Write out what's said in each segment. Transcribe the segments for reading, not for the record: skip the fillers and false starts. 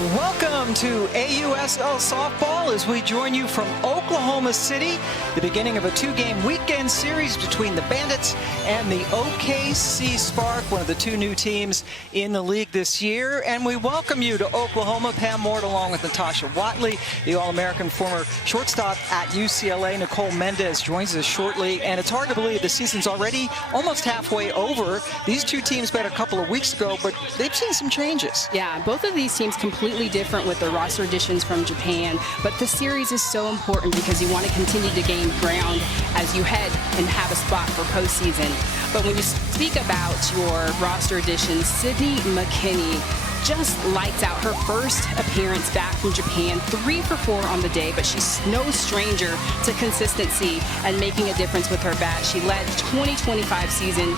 Welcome to AUSL Softball as we join you from Oklahoma City, the beginning of a two-game weekend series between the Bandits and the OKC Spark, one of the two new teams in the league this year. And we welcome you to Oklahoma. Pam Ward along with Natasha Watley, the All-American former shortstop at UCLA. Nicole Mendez joins us shortly. And it's hard to believe the season's already almost halfway over. These two teams met a couple of weeks ago, but they've seen some changes. Yeah, both of these teams completely different with the roster additions from Japan, but the series is so important because you want to continue to gain ground as you head and have a spot for postseason. But when you speak about your roster additions, Sydney McKinney just lights out her first appearance back from Japan, 3 for 4 on the day, but she's no stranger to consistency and making a difference with her bat. She led 2025 season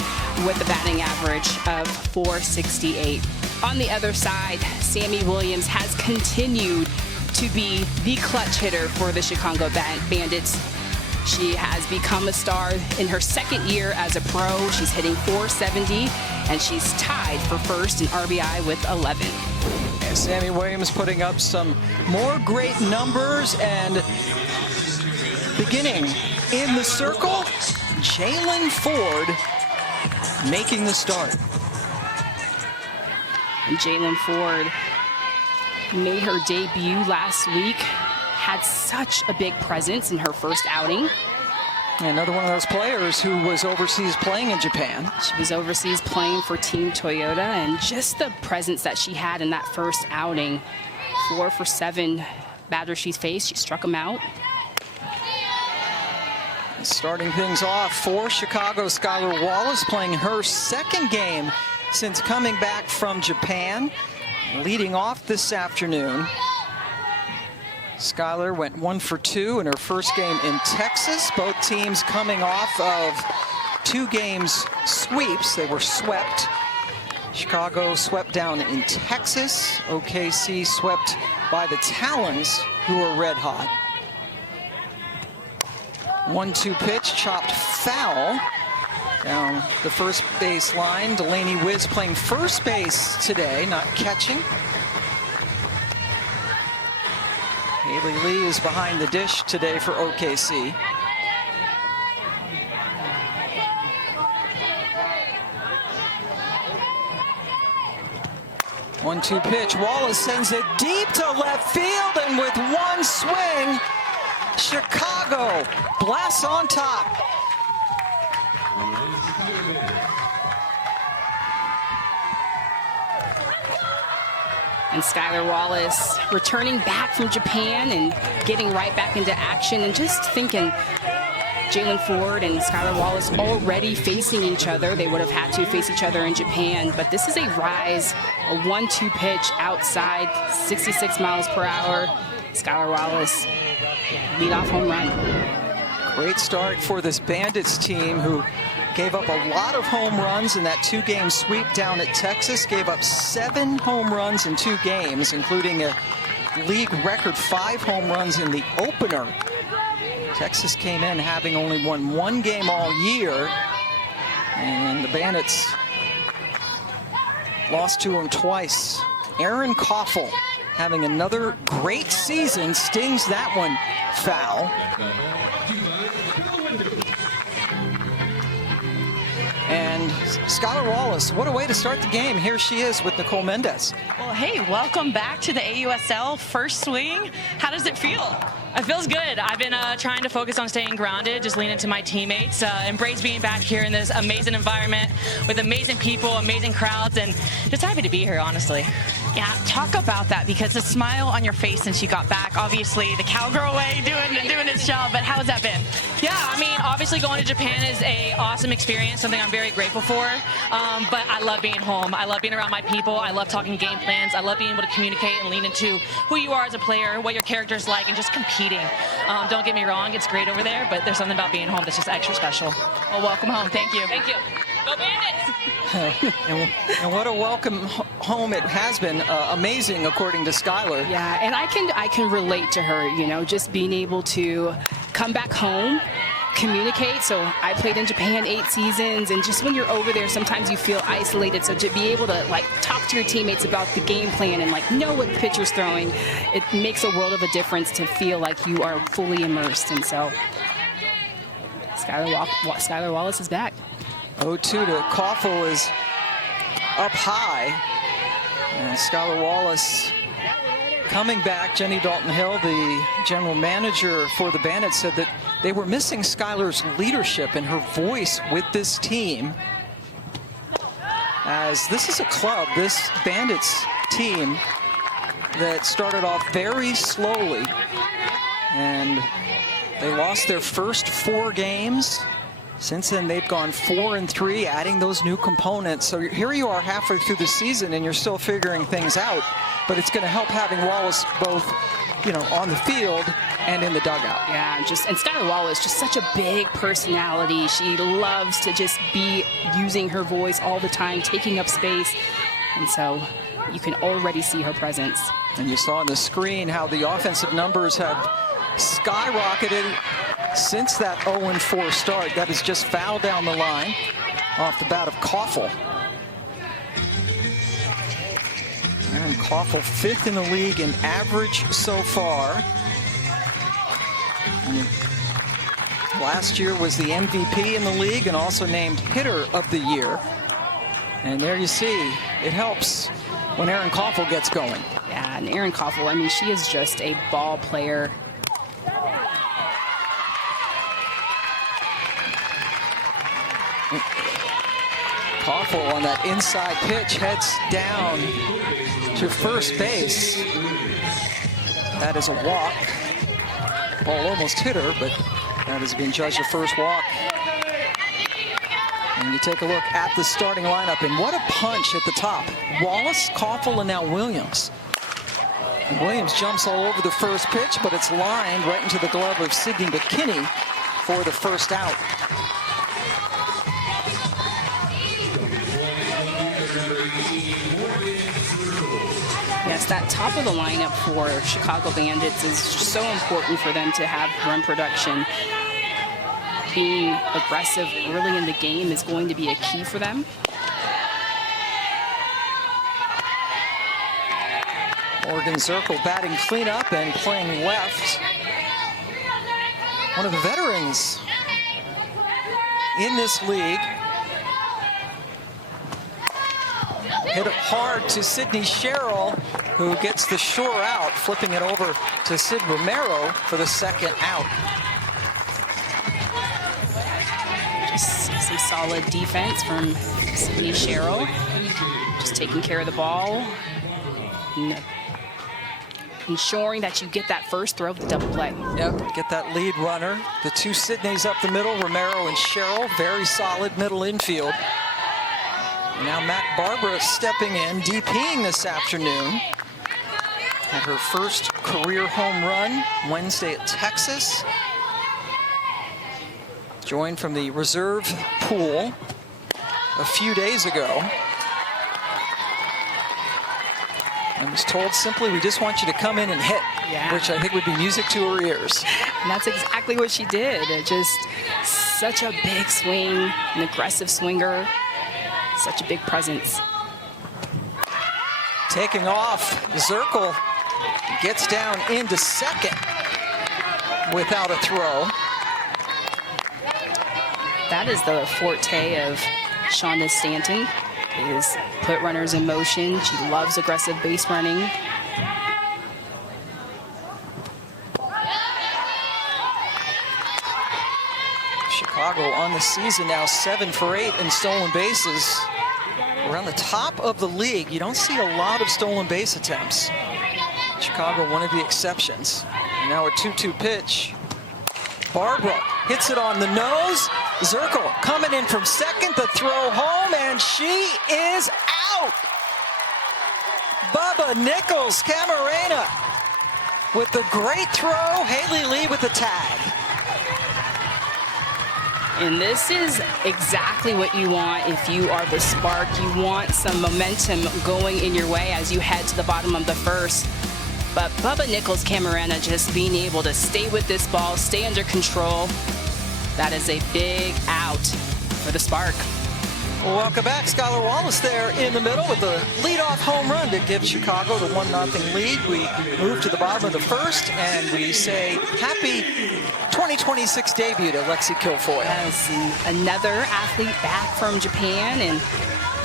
with a batting average of .468. On the other side, Sami Williams has continued to be the clutch hitter for the Chicago Bandits. She has become a star in her second year as a pro. She's hitting .470, and she's tied for first in RBI with 11. And Sami Williams putting up some more great numbers, and beginning in the circle, Jalen Ford making the start. And Jalen Ford made her debut last week, had such a big presence in her first outing. Another one of those players who was overseas playing in Japan. She was overseas playing for Team Toyota, and just the presence that she had in that first outing. 4 for 7 batters she's faced, she struck them out. Starting things off for Chicago, Skylar Wallace playing her second game since coming back from Japan, leading off this afternoon. Skylar went 1 for 2 in her first game in Texas. Both teams coming off of 2 games sweeps. They were swept. Chicago swept down in Texas. OKC swept by the Talons, who are red hot. 1-2 pitch, chopped foul down the first base line. Delaney Wiz playing first base today, not catching. Haley Lee is behind the dish today for OKC. One-two pitch. Wallace sends it deep to left field, and with one swing, Chicago blasts on top. And Skylar Wallace returning back from Japan and getting right back into action, and just thinking Jalen Ford and Skylar Wallace already facing each other. They would have had to face each other in Japan, but this is a rise, a 1-2 pitch outside, 66 miles per hour. Skylar Wallace, leadoff home run. Great start for this Bandits team, who gave up a lot of home runs in that 2-game sweep down at Texas. Gave up 7 home runs in 2 games, including a league record 5 home runs in the opener. Texas came in having only won 1 game all year, and the Bandits lost to them twice. Aaron Koffel having another great season, stings that one foul. And Skylar Wallace, what a way to start the game. Here she is with Nicole Mendez. Well, hey, welcome back to the AUSL first swing. How does it feel? It feels good. I've been trying to focus on staying grounded, just lean into my teammates, embrace being back here in this amazing environment with amazing people, amazing crowds, and just happy to be here, honestly. Yeah, talk about that, because the smile on your face since you got back, obviously the cowgirl way doing its job, but how has that been? Yeah, I mean, obviously going to Japan is an awesome experience, something I'm very grateful for, but I love being home. I love being around my people. I love talking game plans. I love being able to communicate and lean into who you are as a player, what your character's like, and just competing. Don't get me wrong, it's great over there, but there's something about being home that's just extra special. Well, welcome home. Thank you. Thank you. Go Bandits! And what a welcome home it has been. Amazing, according to Skylar. Yeah, and I can relate to her, you know, just being able to come back home communicate. So I played in Japan 8 seasons, and just when you're over there, sometimes you feel isolated. So to be able to like talk to your teammates about the game plan and like know what the pitcher's throwing, it makes a world of a difference to feel like you are fully immersed. And so Skylar Wallace is back. 0-2 to 𝐤𝐲𝐲 is up high, and Skylar Wallace coming back. Jenny Dalton-Hill, the general manager for the Bandits, said that they were missing Skylar's leadership and her voice with this team, as this is a club, this Bandits team, that started off very slowly, and they lost their first 4 games. Since then, they've gone 4-3, adding those new components. So here you are halfway through the season, and you're still figuring things out. But it's going to help having Wallace both, you know, on the field and in the dugout. Yeah, and Skylar Wallace, just such a big personality. She loves to just be using her voice all the time, taking up space. And so you can already see her presence. And you saw on the screen how the offensive numbers have skyrocketed since that 0-4 start. That is just foul down the line off the bat of 𝐤𝐲𝐲. And 𝐤𝐲𝐲 5th in the league in average so far. And last year was the MVP in the league and also named hitter of the year. And there you see, it helps when Erin 𝐤𝐲𝐲 gets going. Yeah, and Erin 𝐤𝐲𝐲, I mean, she is just a ball player. 𝐤𝐲𝐲 on that inside pitch heads down to first base. That is a walk. Ball almost hit her, but that has been judged a first walk. And you take a look at the starting lineup, and what a punch at the top. Wallace, 𝐤𝐲𝐲, and now Williams. And Williams jumps all over the first pitch, but it's lined right into the glove of Sydney McKinney for the first out. Yes, that top of the lineup for Chicago Bandits is so important for them to have run production. Being aggressive early in the game is going to be a key for them. Morgan Zerkle batting cleanup and playing left. One of the veterans in this league. Hit it hard to Sydney Sherrill, who gets the sure out, flipping it over to Sid Romero for the second out. Just some solid defense from Sydney Sherrill. Just taking care of the ball. And ensuring that you get that first throw of the double play. Yep, get that lead runner. The 2 Sydneys up the middle, Romero and Sherrill. Very solid middle infield. And now Mac Barbara stepping in, DPing this afternoon. Had her first career home run Wednesday at Texas. Joined from the reserve pool a few days ago. And was told simply, we just want you to come in and hit, which I think would be music to her ears. And that's exactly what she did. Just such a big swing, an aggressive swinger, such a big presence. Taking off, Zerkle gets down into second without a throw. That is the forte of Shonda Stanton, is put runners in motion. She loves aggressive base running. Chicago on the season now 7 for 8 in stolen bases. Around the top of the league, you don't see a lot of stolen base attempts. Chicago, one of the exceptions. And now a 2-2 pitch. Barbara hits it on the nose. Zerkle coming in from second, the throw home, and she is out. Bubba Nickles-Ca with the great throw. Haley Lee with the tag. And this is exactly what you want if you are the Spark. You want some momentum going in your way as you head to the bottom of the first. But Bubba Nickles-Ca just being able to stay with this ball, stay under control. That is a big out for the Spark. Welcome back. Skylar Wallace there in the middle with the leadoff home run to give Chicago the 1-0 lead. We move to the bottom of the first, and we say happy 2026 debut to Lexi Kilfoyle. As another athlete back from Japan and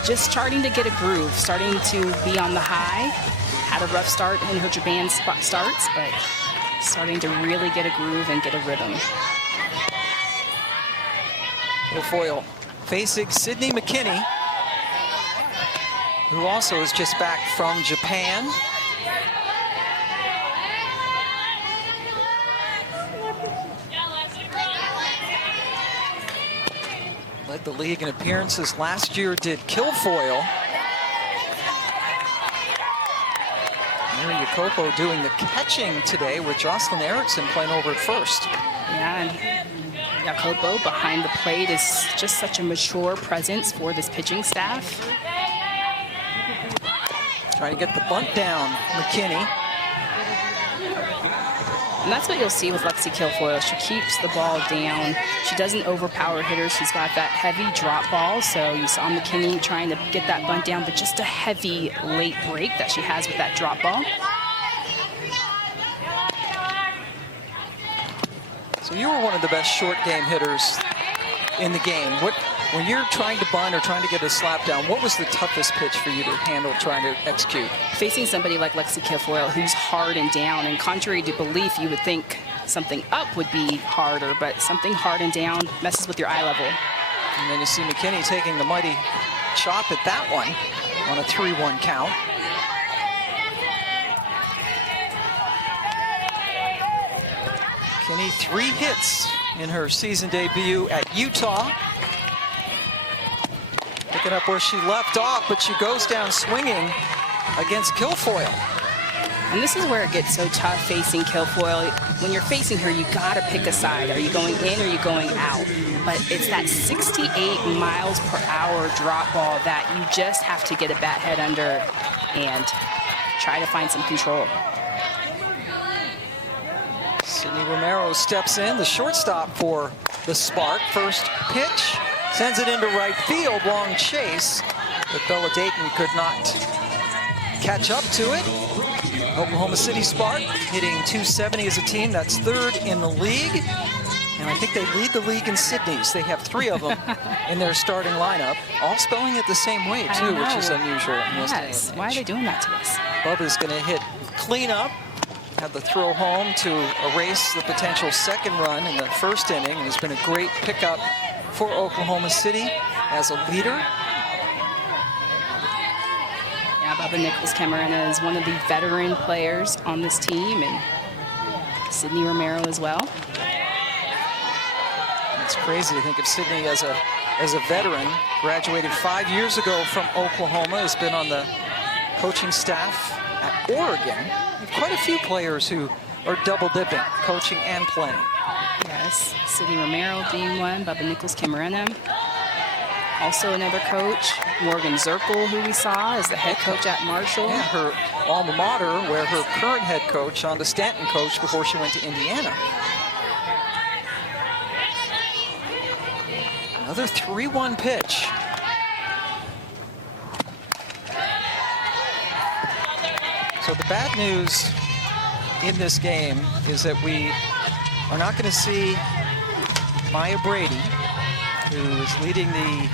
just starting to get a groove, starting to be on the high. Had a rough start in her Japan starts, but starting to really get a groove and get a rhythm. Kilfoyle facing Sydney McKinney, who also is just back from Japan. Led the league in appearances last year, did Kilfoyle. Iakopo doing the catching today with Jocelyn Erickson playing over at first. Yeah, and Iakopo behind the plate is just such a mature presence for this pitching staff. Trying to get the bunt down, McKinney. And that's what you'll see with Lexi Kilfoyle. She keeps the ball down. She doesn't overpower hitters. She's got that heavy drop ball. So you saw McKinney trying to get that bunt down, but just a heavy late break that she has with that drop ball. So you were one of the best short game hitters in the game. When you're trying to bunt or trying to get a slap down, what was the toughest pitch for you to handle, trying to execute? Facing somebody like Lexi Kilfoyle, who's hard and down, and contrary to belief, you would think something up would be harder, but something hard and down messes with your eye level. And then you see McKinney taking the mighty chop at that one on a 3-1 count. McKinney 3 hits in her season debut at Utah. Picking up where she left off, but she goes down swinging against Kilfoyle. And this is where it gets so tough facing Kilfoyle. When you're facing her, you gotta pick a side. Are you going in or are you going out? But it's that 68 miles per hour drop ball that you just have to get a bat head under and try to find some control. Sydney Romero steps in, the shortstop for the Spark. First pitch, sends it into right field, long chase, but Bella Dayton could not catch up to it. Oklahoma City Spark hitting .270 as a team. That's 3rd in the league. And I think they lead the league in Sydneys. They have 3 of them in their starting lineup, all spelling it the same way, too, which is unusual. Yes, why are they doing that to us? Bubba's going to hit cleanup. Had the throw home to erase the potential second run in the first inning, and has been a great pickup for Oklahoma City as a leader. Yeah, Bubba Nickles-Ca is one of the veteran players on this team, and Sydney Romero as well. It's crazy to think of Sydney as a veteran. Graduated 5 years ago from Oklahoma, has been on the coaching staff at Oregon. Quite a few players who are double dipping, coaching and playing. Yes, Sydney Romero being one, Bubba Nickles-Ca. Also another coach, Morgan Zerkle, who we saw as the head coach at Marshall. Yeah, her alma mater, where her current head coach, Shonda Stanton, coached before she went to Indiana. Another 3-1 pitch. So the bad news in this game is that we are not going to see Maya Brady, who is leading the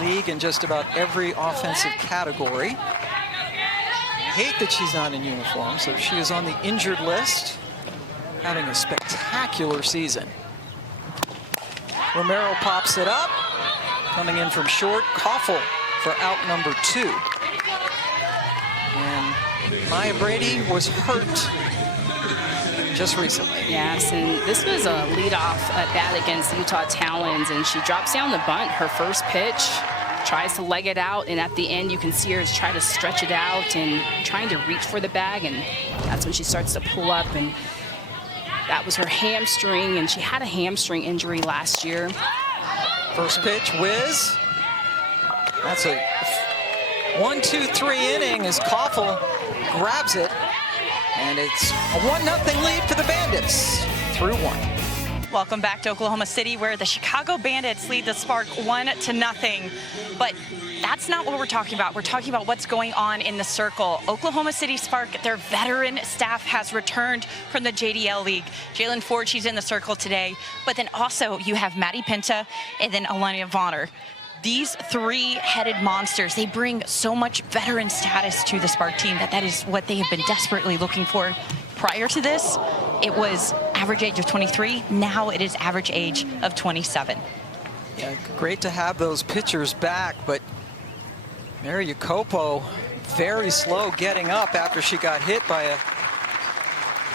league in just about every offensive category. I hate that she's not in uniform, so she is on the injured list, having a spectacular season. Romero pops it up, coming in from short. Koffel for out number 2. And Maya Brady was hurt just recently. Yes, and this was a leadoff at bat against Utah Talons, and she drops down the bunt, her first pitch, tries to leg it out, and at the end you can see her try to stretch it out and trying to reach for the bag, and that's when she starts to pull up, and that was her hamstring, and she had a hamstring injury last year. First pitch, whiz. That's a 1-2-3 inning as Koffel grabs it, and it's a 1-0 lead for the Bandits through 1. Welcome back to Oklahoma City, where the Chicago Bandits lead the Spark 1-0. But that's not what we're talking about. We're talking about what's going on in the Zerkle. Oklahoma City Spark, their veteran staff has returned from the JDL League. Jalen Ford, she's in the Zerkle today. But then also you have Maddie Pinta and then Ailana Agbayani. These three-headed monsters, they bring so much veteran status to the Spark team that is what they have been desperately looking for. Prior to this, it was average age of 23. Now it is average age of 27. Yeah, great to have those pitchers back, but Iakopo very slow getting up after she got hit by a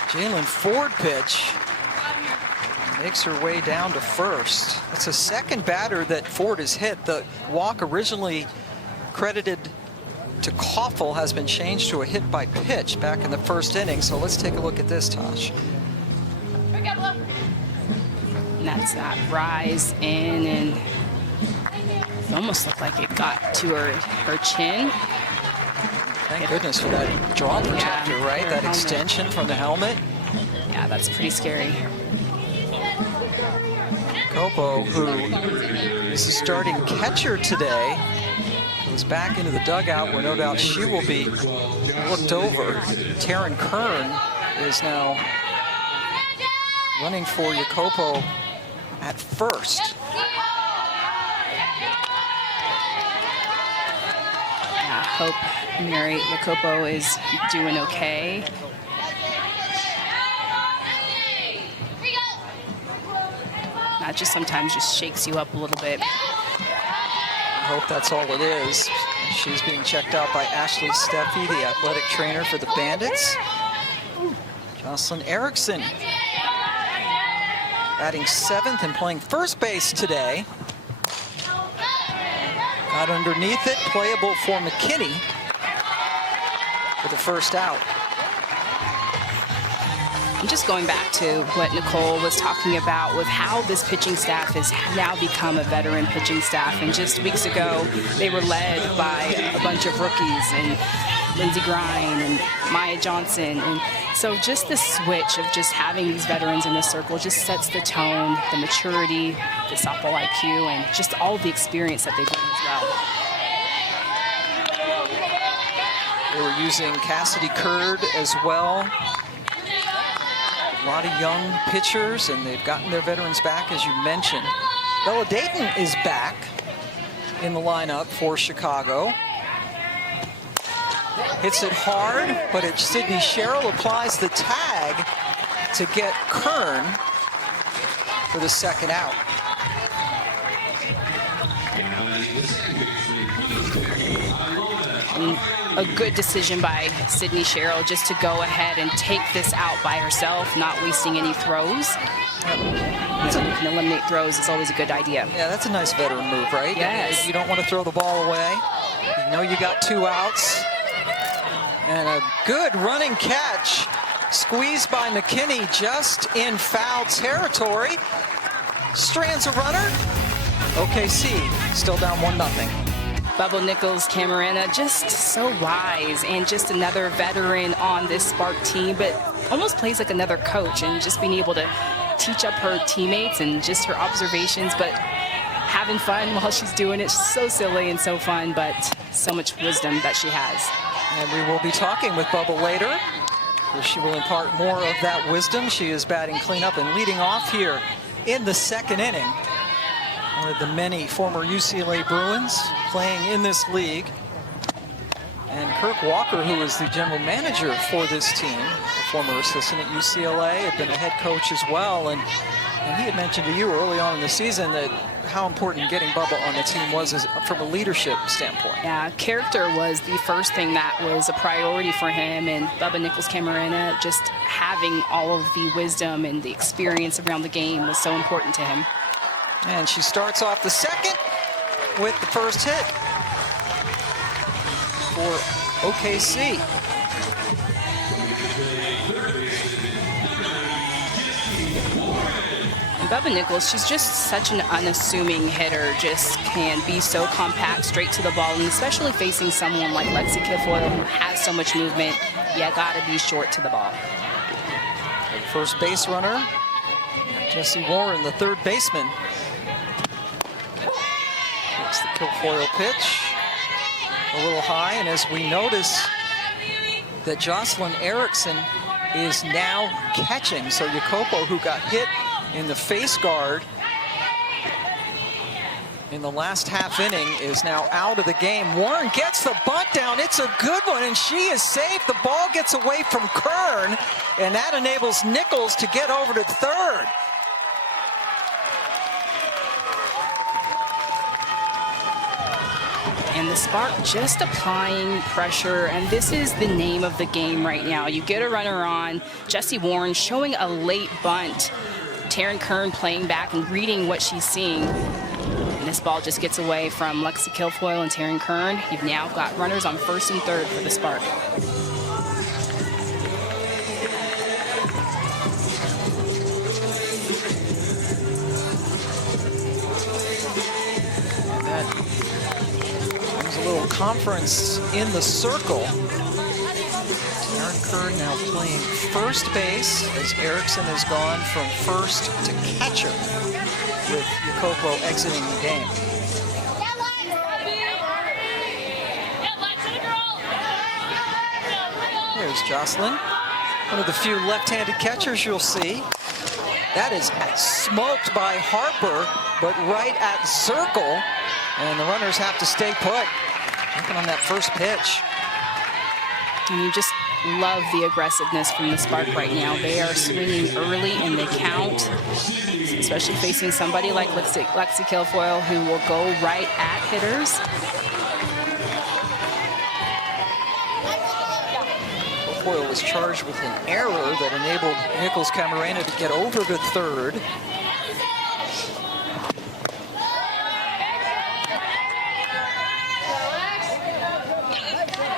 Jalen Ford pitch. Makes her way down to first. It's a second batter that Ford has hit. The walk originally credited to 𝐒𝐤𝐲𝐥𝐚𝐫 has been changed to a hit by pitch back in the first inning. So let's take a look at this, Tosh. And that's that rise in, and it almost looked like it got to her chin. Thank goodness for that draw protector, right? That extension from the helmet. Yeah, that's pretty scary. 𝐒𝐤𝐲𝐥𝐚𝐫, who is the starting catcher today, goes back into the dugout where no doubt she will be looked over. 𝐿𝐴𝐼𝐸 is now running for Iakopo at first. Yeah, I hope Iakopo is doing okay. That just sometimes just shakes you up a little bit. I hope that's all it is. She's being checked out by Ashley Steffi, the athletic trainer for the Bandits. Jocelyn Erickson batting seventh and playing first base today. Got underneath it, playable for McKinney for the first out. And just going back to what Nicole was talking about with how this pitching staff has now become a veteran pitching staff. And just weeks ago, they were led by a bunch of rookies and Lindsey Grind and Maya Johnson. And so just the switch of just having these veterans in the Zerkle just sets the tone, the maturity, the softball IQ, and just all the experience that they bring as well. They were using Cassidy Curd as well. A lot of young pitchers, and they've gotten their veterans back, as you mentioned. Bella Dayton is back in the lineup for Chicago. Hits it hard, but Sydney Sherrill applies the tag to get Kern for the second out. A good decision by Sydney Sherrill just to go ahead and take this out by herself, not wasting any throws. So you can eliminate throws. It's always a good idea. Yeah, that's a nice veteran move, right? Yes. You don't want to throw the ball away. You know you got two outs. And a good running catch. Squeezed by McKinney just in foul territory. Strands a runner. OKC still down 1-0. Bubba Nickles-Ca just so wise, and just another veteran on this Spark team, but almost plays like another coach, and just being able to teach up her teammates and just her observations, but having fun while she's doing it. So silly and so fun, but so much wisdom that she has. And we will be talking with Bubba later, where she will impart more of that wisdom. She is batting cleanup and leading off here in the second inning. One of the many former UCLA Bruins playing in this league. And Kirk Walker, who is the general manager for this team, a former assistant at UCLA, had been a head coach as well. And he had mentioned to you early on in the season that how important getting Bubba on the team was from a leadership standpoint. Yeah, character was the first thing that was a priority for him, and Bubba Nickles-Ca just having all of the wisdom and the experience around the game was so important to him. And she starts off the second with the first hit for OKC. And Bubba Nickles, she's just such an unassuming hitter, just can be so compact, straight to the ball, and especially facing someone like Lexi Kilfoyle, who has so much movement, you gotta be short to the ball. First base runner Jessi Warren, the third baseman. It's the Kilfoyle pitch. A little high, and as we notice that Jocelyn Erickson is now catching. So Iakopo, who got hit in the face guard in the last half inning, is now out of the game. Warren gets the bunt down. It's a good one, and she is safe. The ball gets away from Kern, and that enables Nichols to get over to third. And the Spark just applying pressure, and this is the name of the game right now. You get a runner on, Jessi Warren showing a late bunt, Taryn Kern playing back and reading what she's seeing. And this ball just gets away from Lexi Kilfoyle and Taryn Kern. You've now got runners on first and third for the Spark. A little conference in the circle. Taryn Kern now playing first base as Erickson has gone from first to catcher, with Iakopo exiting the game. Here's Jocelyn, one of the few left-handed catchers you'll see. That is smoked by Harper, but right at Zerkle, and the runners have to stay put. Looking on that first pitch. And you just love the aggressiveness from the Spark right now. They are swinging early in the count, especially facing somebody like Lexi Kilfoyle, who will go right at hitters. Kilfoyle was charged with an error that enabled Nickles-Ca to get over to third.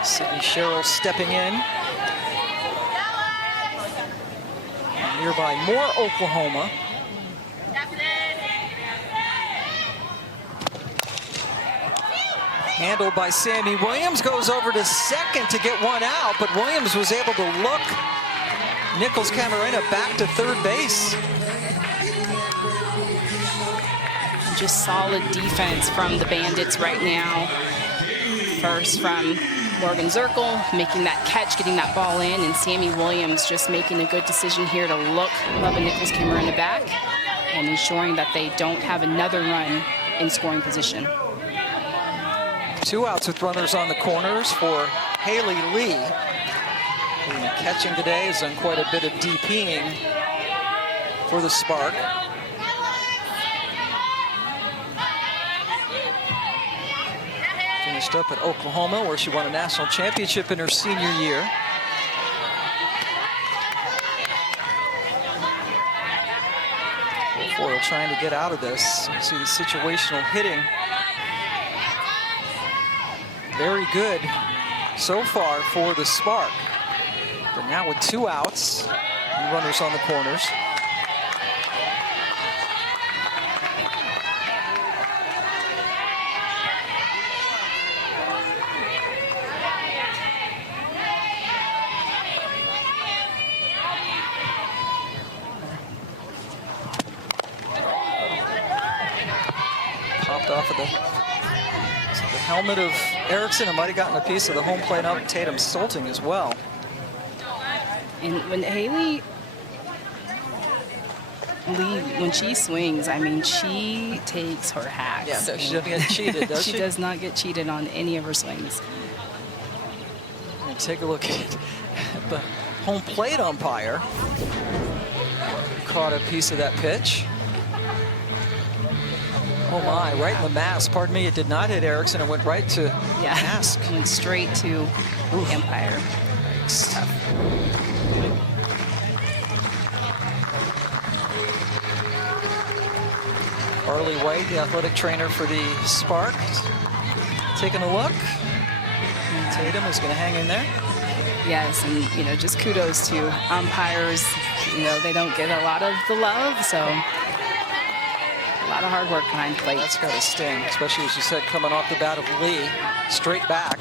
Sydney Sherrill stepping in. Nearby, more Oklahoma. Handled by Sami Williams, goes over to second to get one out, but Williams was able to look Nickles-Ca back to third base. Just solid defense from the Bandits right now. First from Morgan Zerkle, making that catch, getting that ball in, and Sami Williams just making a good decision here to look Lubba Nickles-Ca back and ensuring that they don't have another run in scoring position. 2 outs with runners on the corners for Haley Lee, who catching today has done quite a bit of DPing for the Spark. Finished up at Oklahoma, where she won a national championship in her senior year. Foyle trying to get out of this. You see the situational hitting. Very good so far for the Spark. But now with 2 outs and runners on the corners. Popped off of the helmet of Erickson. It might have gotten a piece of the home plate up Tatum Solting as well. And when Haley Lee, when she swings, I mean, she takes her hacks. Yeah, no, she doesn't get cheated, does she? She does not get cheated on any of her swings. And take a look at the home plate umpire. Caught a piece of that pitch. Oh my, right in the mask. Pardon me, it did not hit Erickson. It went right to mask. Went straight to the umpire. Harley White, the athletic trainer for the Spark, taking a look. Tatum is going to hang in there. Yes, and you know, just kudos to umpires. You know, they don't get a lot of the love, so a lot of hard work behind the plate. That's got to sting, especially as you said, coming off the bat of Lee, straight back.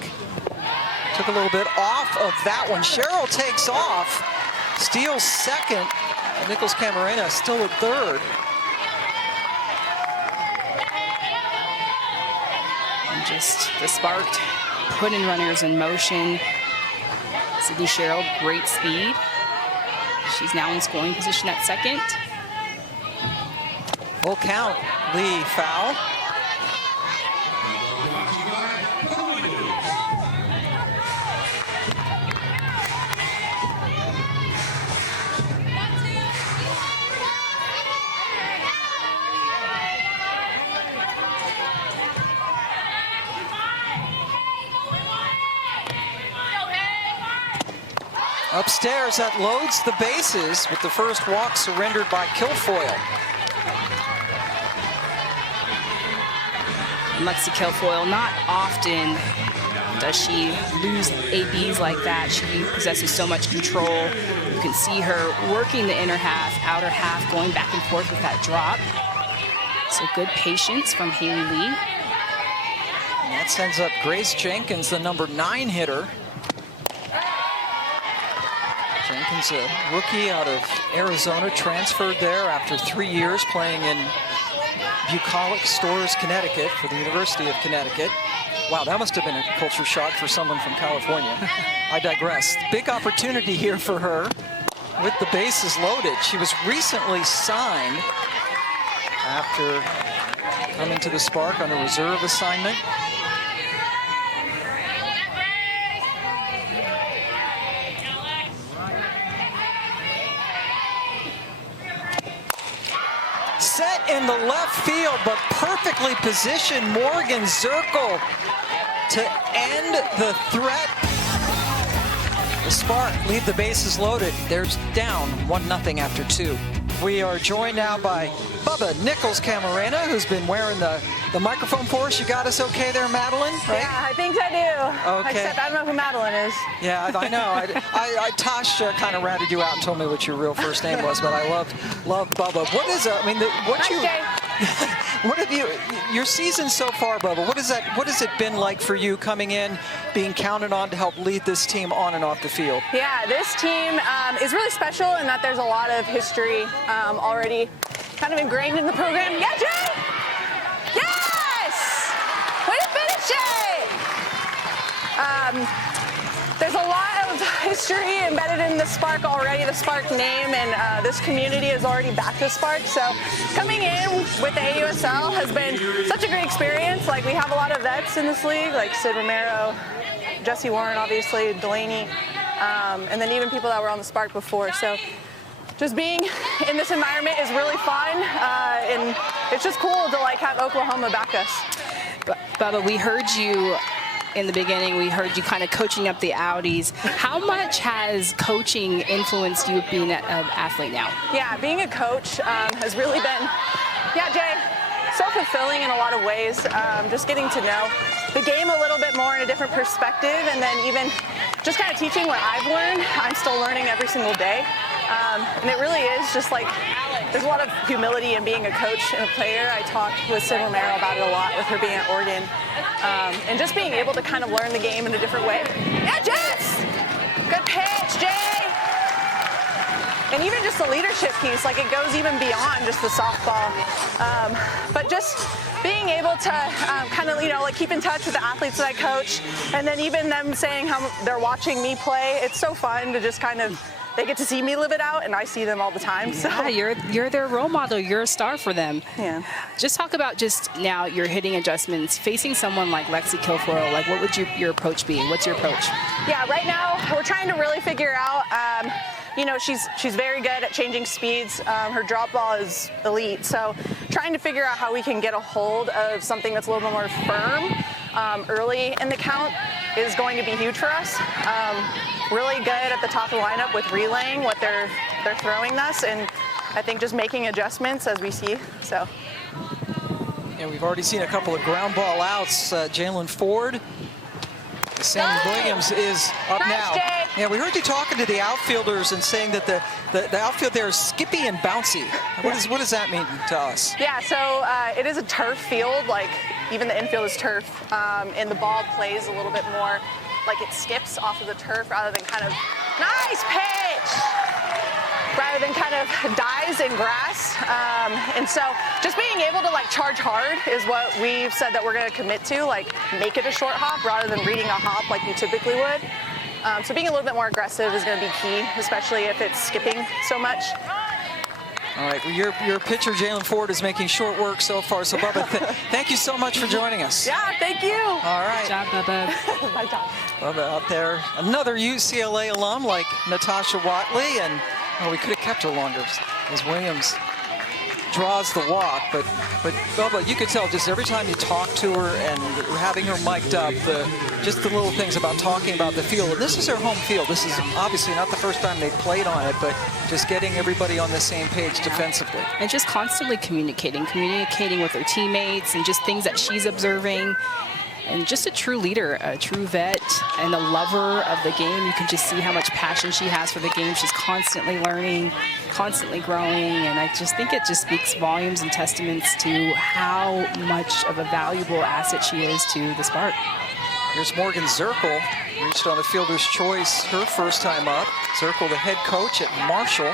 Took a little bit off of that one. Sherrill takes off, steals second, Nickles-Ca 𝐬𝐿𝐴 still at third. And just the Spark putting runners in motion. Sydney Sherrill, great speed. She's now in scoring position at second. Full count, Lee foul. Upstairs, that loads the bases with the first walk surrendered by Kilfoyle. Lexi Kilfoyle, not often does she lose ABs like that. She possesses so much control. You can see her working the inner half, outer half, going back and forth with that drop. So good patience from Haley Lee. And that sends up Grace Jenkins, the number 9 hitter. Jenkins, a rookie out of Arizona, transferred there after 3 years playing in Bucolic Stores, Connecticut for the University of Connecticut. Wow, that must have been a culture shock for someone from California. I digress. Big opportunity here for her with the bases loaded. She was recently signed after coming to the Spark on a reserve assignment. Set in the left field, but perfectly positioned Morgan Zerkle to end the threat. The Spark leave the bases loaded. There's down 1-0 after 2. We are joined now by Bubba Nickles-Ca 𝐬𝐿𝐴, who's been wearing the microphone for us. You got us okay there, Madeline? Right? Yeah, I think I do. Okay. Except I don't know who Madeline is. Yeah, I know. Tosh kind of ratted you out and told me what your real first name was, but I love Bubba. What is I mean, what have you? Your season so far, Bubba? What has it been like for you coming in, being counted on to help lead this team on and off the field? Yeah, this team is really special in that there's a lot of history already kind of ingrained in the program. Yeah, Jay! Yes! Way to finish it! There's a lot of history embedded in the Spark already, the Spark name, and this community has already backed the Spark. So coming in with the AUSL has been such a great experience. Like, we have a lot of vets in this league, like Sid Romero, Jessi Warren, obviously, Delaney, and then even people that were on the Spark before. So just being in this environment is really fun, and it's just cool to like have Oklahoma back us. Bubba, we heard you in the beginning. We heard you kind of coaching up the Audis. How much has coaching influenced you being an athlete now? Yeah, being a coach has really been, yeah, Jay, so fulfilling in a lot of ways. Just getting to know the game a little bit more in a different perspective, and then even just kind of teaching what I've learned. I'm still learning every single day. And it really is just like, there's a lot of humility in being a coach and a player. I talked with Sid Romero about it a lot with her being at Oregon. And just being able to kind of learn the game in a different way. Yeah, Jess! Good pitch, Jay! And even just the leadership piece, like it goes even beyond just the softball. But just being able to kind of, like keep in touch with the athletes that I coach, and then even them saying how they're watching me play, it's so fun to just kind of, they get to see me live it out, and I see them all the time. So yeah, you're their role model. You're a star for them. Yeah. Just talk about just now your hitting adjustments. Facing someone like Lexi Kilfoyle, like what would your approach be? What's your approach? Yeah, right now we're trying to really figure out. She's very good at changing speeds. Her drop ball is elite. So trying to figure out how we can get a hold of something that's a little bit more firm early in the count is going to be huge for us. Really good at the top of the lineup with relaying what they're throwing us, and I think just making adjustments as we see. So. Yeah, we've already seen a couple of ground ball outs. Jalen Ford. Sami Williams is up now. Jay. Yeah, we heard you talking to the outfielders and saying that the outfield there is skippy and bouncy. What does that mean to us? Yeah, so it is a turf field. Like, even the infield is turf, and the ball plays a little bit more like it skips off of the turf rather than kind of, nice pitch! Rather than kind of dies in grass. And so just being able to like charge hard is what we've said that we're going to commit to, like make it a short hop rather than reading a hop like you typically would. So being a little bit more aggressive is going to be key, especially if it's skipping so much. All right, your pitcher, Jalen Ford, is making short work so far. So, Bubba, thank you so much for joining us. Yeah, thank you. All right. Good job, Bubba. My job. Bubba out there. Another UCLA alum like Natasha Watley. And, well, we could have kept her longer as Williams draws the walk. But Bubba, you could tell just every time you talk to her and having her mic'd up, just the little things about talking about the field. And this is her home field. This is obviously not the first time they've played on it, but just getting everybody on the same page defensively. And just constantly communicating with her teammates and just things that she's observing. And just a true leader, a true vet, and a lover of the game. You can just see how much passion she has for the game. She's constantly learning, constantly growing, and I just think it just speaks volumes and testaments to how much of a valuable asset she is to the Spark. Here's Morgan Zerkle, reached on the fielder's choice her first time up. Zerkle, the head coach at Marshall,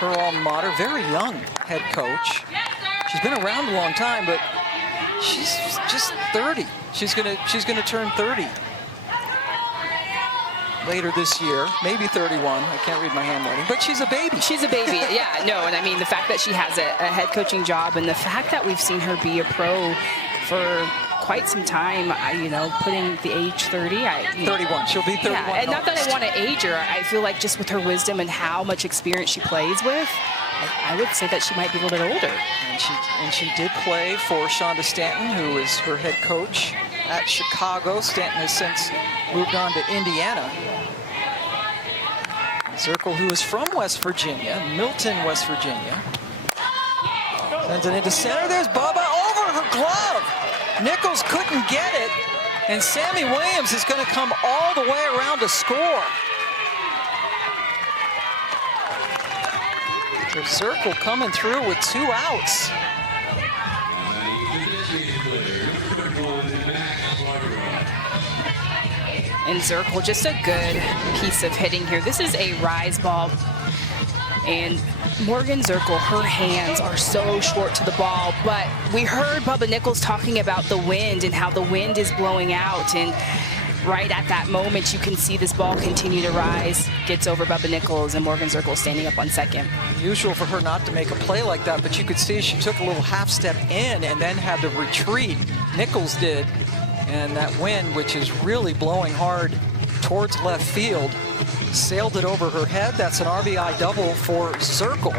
her alma mater, very young head coach. She's been around a long time, but she's just 30. She's gonna turn 30 later this year, maybe 31. I can't read my handwriting, but she's a baby. She's a baby, yeah, no, and I mean the fact that she has a head coaching job and the fact that we've seen her be a pro for quite some time, you know, putting the age 30. 31, she'll be 31. Yeah, and not that I want to age her, I feel like just with her wisdom and how much experience she plays with, I would say that she might be a little bit older. And she did play for Shonda Stanton, who is her head coach at Chicago. Stanton has since moved on to Indiana. Zerkle, who is from West Virginia, Milton, West Virginia. Sends it into center. There's Bubba over her glove. Nichols couldn't get it. And Sami Williams is going to come all the way around to score. So Zerkle coming through with 2 outs. And Zerkle, just a good piece of hitting here. This is a rise ball. And Morgan Zerkle, her hands are so short to the ball, but we heard Bubba Nichols talking about the wind and how the wind is blowing out. And right at that moment, you can see this ball continue to rise, gets over Bubba Nichols, and Morgan Zerkle standing up on second. Usual for her not to make a play like that, but you could see she took a little half step in and then had to retreat. Nichols did, and that wind, which is really blowing hard towards left field, sailed it over her head. That's an RBI double for Zerkle.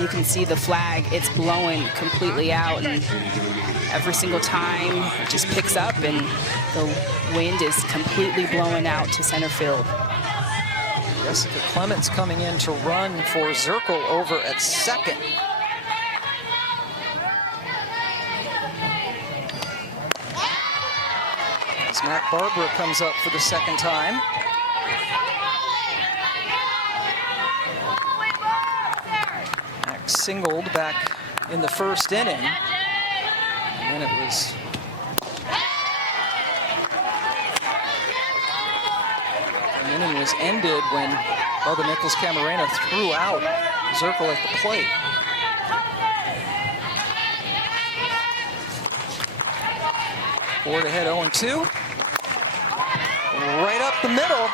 You can see the flag, it's blowing completely out, and every single time it just picks up and the wind is completely blowing out to center field. Jessica Clements coming in to run for Zerkle over at second. As Mac Barbara comes up for the second time. Mac singled back in the first inning. And then it was the inning was ended when Bubba Nichols-Camarena threw out Zerkle at the plate. Ford ahead 0-2. Right up the middle.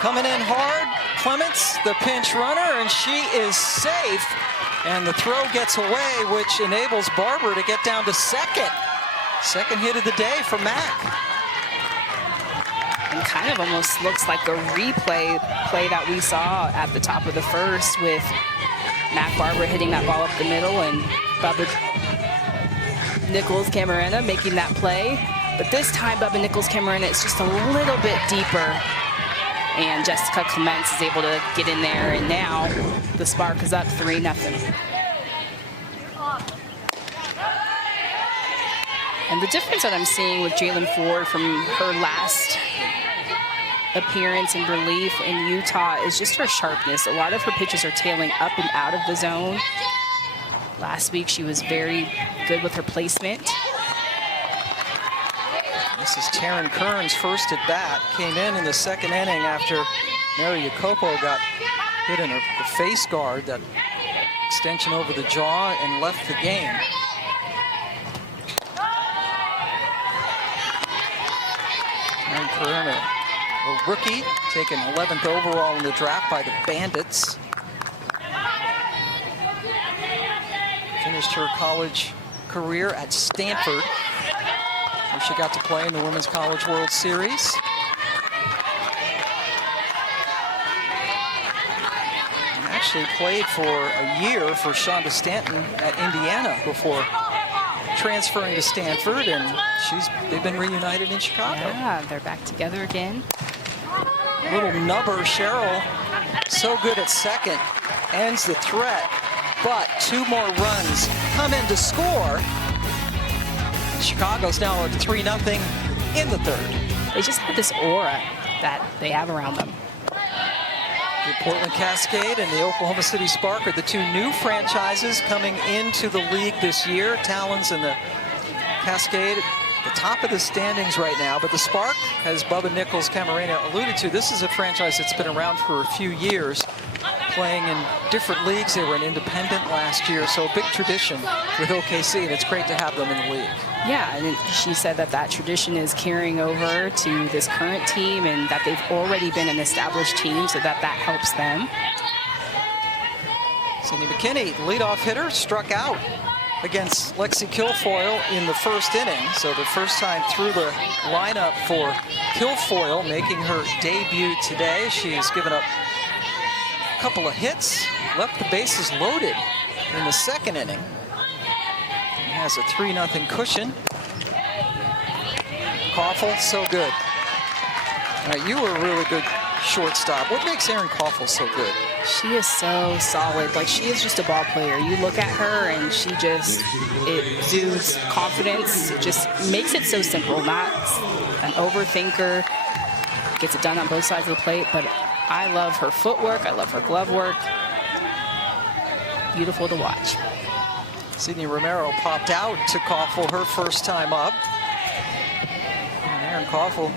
Coming in hard. Clements, the pinch runner, and she is safe. And the throw gets away, which enables Barber to get down to second. Second hit of the day for Mac. And kind of almost looks like a replay play that we saw at the top of the first with Mac Barber hitting that ball up the middle and Bubba Nichols-Camarena making that play. But this time, Bubba Nichols-Camarena is just a little bit deeper. And Jessica Clements is able to get in there, and now the Spark is up 3-0. And the difference that I'm seeing with Jalen Ford from her last appearance and relief in Utah is just her sharpness. A lot of her pitches are tailing up and out of the zone. Last week, she was very good with her placement. This is Taryn Kern's first at bat. Came in the second inning after Mary Iakopo got hit in the face guard, that extension over the jaw, and left the game. And Corona, a rookie, taken 11th overall in the draft by the Bandits. Finished her college career at Stanford, where she got to play in the Women's College World Series. And actually played for a year for Shonda Stanton at Indiana before transferring to Stanford, and they've been reunited in Chicago. Yeah, they're back together again. Little nubber Cheryl, so good at second, ends the threat, but 2 more runs come in to score. Chicago's now at 3-0 in the third. They just have this aura that they have around them. The Portland Cascade and the Oklahoma City Spark are the 2 new franchises coming into the league this year. Talons and the Cascade at the top of the standings right now, but the Spark, as Bubba Nickles-Ca alluded to, this is a franchise that's been around for a few years, playing in different leagues. They were an independent last year, so a big tradition with OKC, and it's great to have them in the league. Yeah, and she said that that tradition is carrying over to this current team, and that they've already been an established team, so that helps them. Sydney McKinney, the leadoff hitter, struck out against Lexi Kilfoyle in the first inning. So the first time through the lineup for Kilfoyle, making her debut today. She has given up a couple of hits, left the bases loaded in the second inning. And has a 3-0 cushion. Koffel, so good. You were a really good shortstop. What makes Erin Koffel so good? She is so solid. Like, she is just a ball player. You look at her and she just, it exudes confidence. It just makes it so simple. Not an overthinker. Gets it done on both sides of the plate, but I love her footwork. I love her glove work. Beautiful to watch. Sydney Romero popped out to Koffel her first time up. And Erin Koffel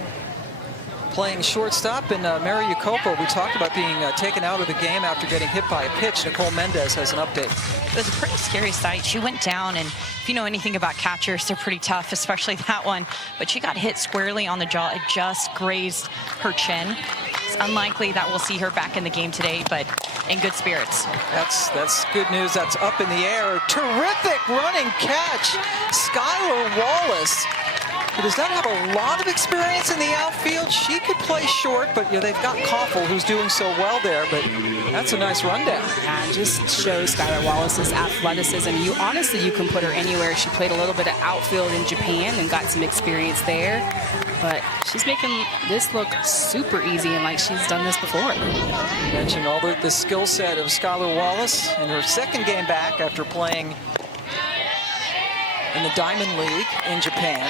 playing shortstop, and Mary Iakopo, we talked about being taken out of the game after getting hit by a pitch. Nicole Mendez has an update. It was a pretty scary sight. She went down, and if you know anything about catchers, they're pretty tough, especially that one. But she got hit squarely on the jaw. It just grazed her chin. It's unlikely that we'll see her back in the game today, but in good spirits. That's good news. That's up in the air. Terrific running catch. Skylar Wallace, who does not have a lot of experience in the outfield. She could play short, but they've got Koffel, who's doing so well there, but that's a nice rundown. Yeah, it just shows Skylar Wallace's athleticism. You can put her anywhere. She played a little bit of outfield in Japan and got some experience there, but she's making this look super easy and like she's done this before. You mentioned all the skill set of Skylar Wallace in her second game back after playing in the Diamond League in Japan.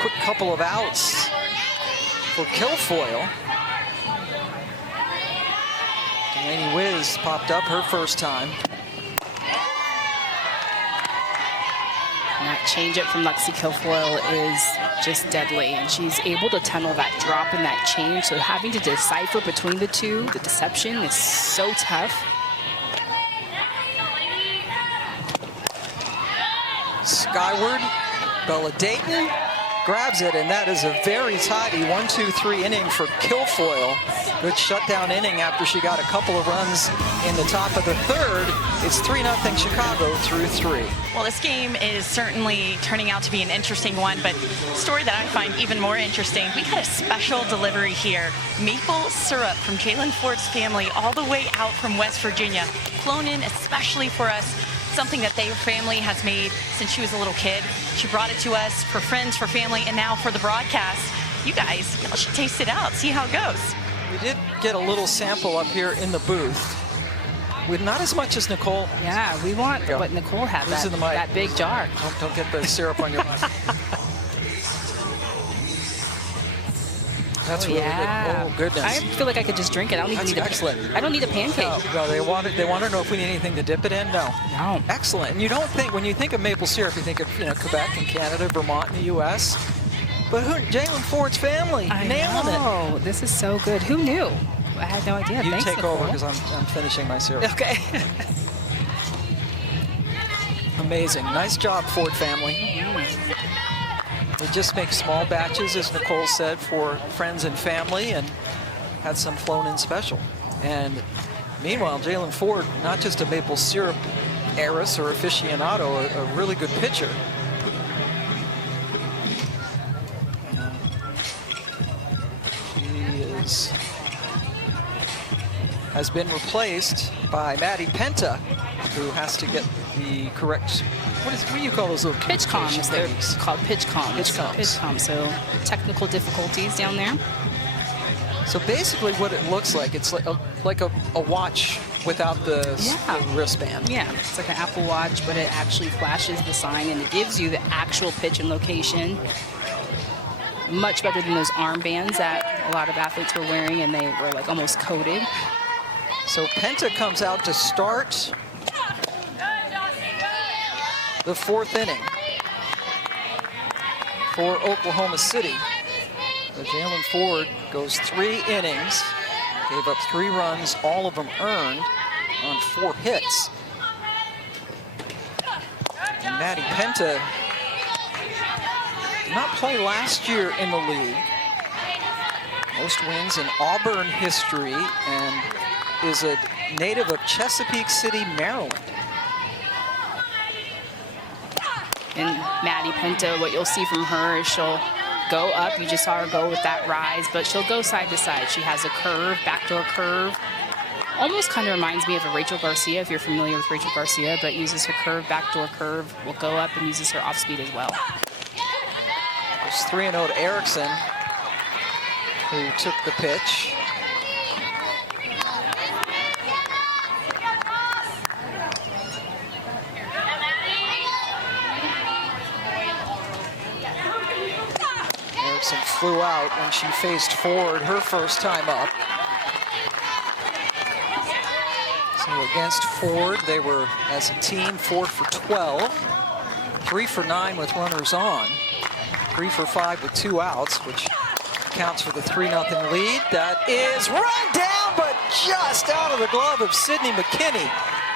Quick couple of outs for Kilfoyle. Delaney Wiz popped up her first time. And that changeup from Lexi Kilfoyle is just deadly, and she's able to tunnel that drop and that change. So having to decipher between the two, the deception is so tough. Skyward, Bella Dayton grabs it, and that is a very tidy 1-2-3 inning for Kilfoyle. Good shutdown inning after she got a couple of runs in the top of the third. It's 3-0 Chicago through 3. Well, this game is certainly turning out to be an interesting one, but the story that I find even more interesting, we got a special delivery here. Maple syrup from Jalen Ford's family all the way out from West Virginia, flown in especially for us. Something that their family has made since she was a little kid. She brought it to us for friends, for family, and now for the broadcast. You guys, y'all should taste it out, see how it goes. We did get a little sample up here in the booth, with not as much as Nicole. Yeah, we want what Nicole had, that big jar. Don't get the syrup on your mic. That's really good. Oh, goodness. I feel like I could just drink it. I don't even need excellent. I don't need a pancake. No, they want to know if we need anything to dip it in. No. No. Excellent. And you don't think, when you think of maple syrup, you think of Quebec and Canada, Vermont and the U.S. But Jalen Ford's family nailing it. Oh, this is so good. Who knew? I had no idea. You Thanks, take Nicole. over because I'm finishing my cereal. Okay. Amazing. Nice job, Ford family. They just make small batches, as Nicole said, for friends and family, and had some flown in special. And meanwhile, Jalen Ford, not just a maple syrup heiress or aficionado, a really good pitcher. Has been replaced by Maddie Penta, who has to get the correct, what do you call those little Pitch comms. They're called pitch comms. Pitch comms. Pitch comms. So technical difficulties down there. So basically what it looks like, it's like a watch without the wristband. Yeah, it's like an Apple Watch, but it actually flashes the sign and it gives you the actual pitch and location. Much better than those armbands that a lot of athletes were wearing, and they were like almost coated. So Penta comes out to start the 4th inning for Oklahoma City. So Jalen Ford goes 3 innings, gave up 3 runs, all of them earned on 4 hits. And Maddie Penta did not play last year in the league. Most wins in Auburn history, and is a native of Chesapeake City, Maryland. And Maddie Penta, what you'll see from her is she'll go up. You just saw her go with that rise, but she'll go side to side. She has a curve, backdoor curve. Almost kind of reminds me of a Rachel Garcia, if you're familiar with Rachel Garcia, but uses her curve, backdoor curve, will go up and uses her off speed as well. There's 3-0 to Erickson, who took the pitch. Erickson flew out when she faced Ford her first time up. So against Ford, they were, as a team, 4 for 12, 3 for 9 with runners on, 3 for 5 with 2 outs, which counts for the 3-0 lead. That is run down, but just out of the glove of Sydney McKinney,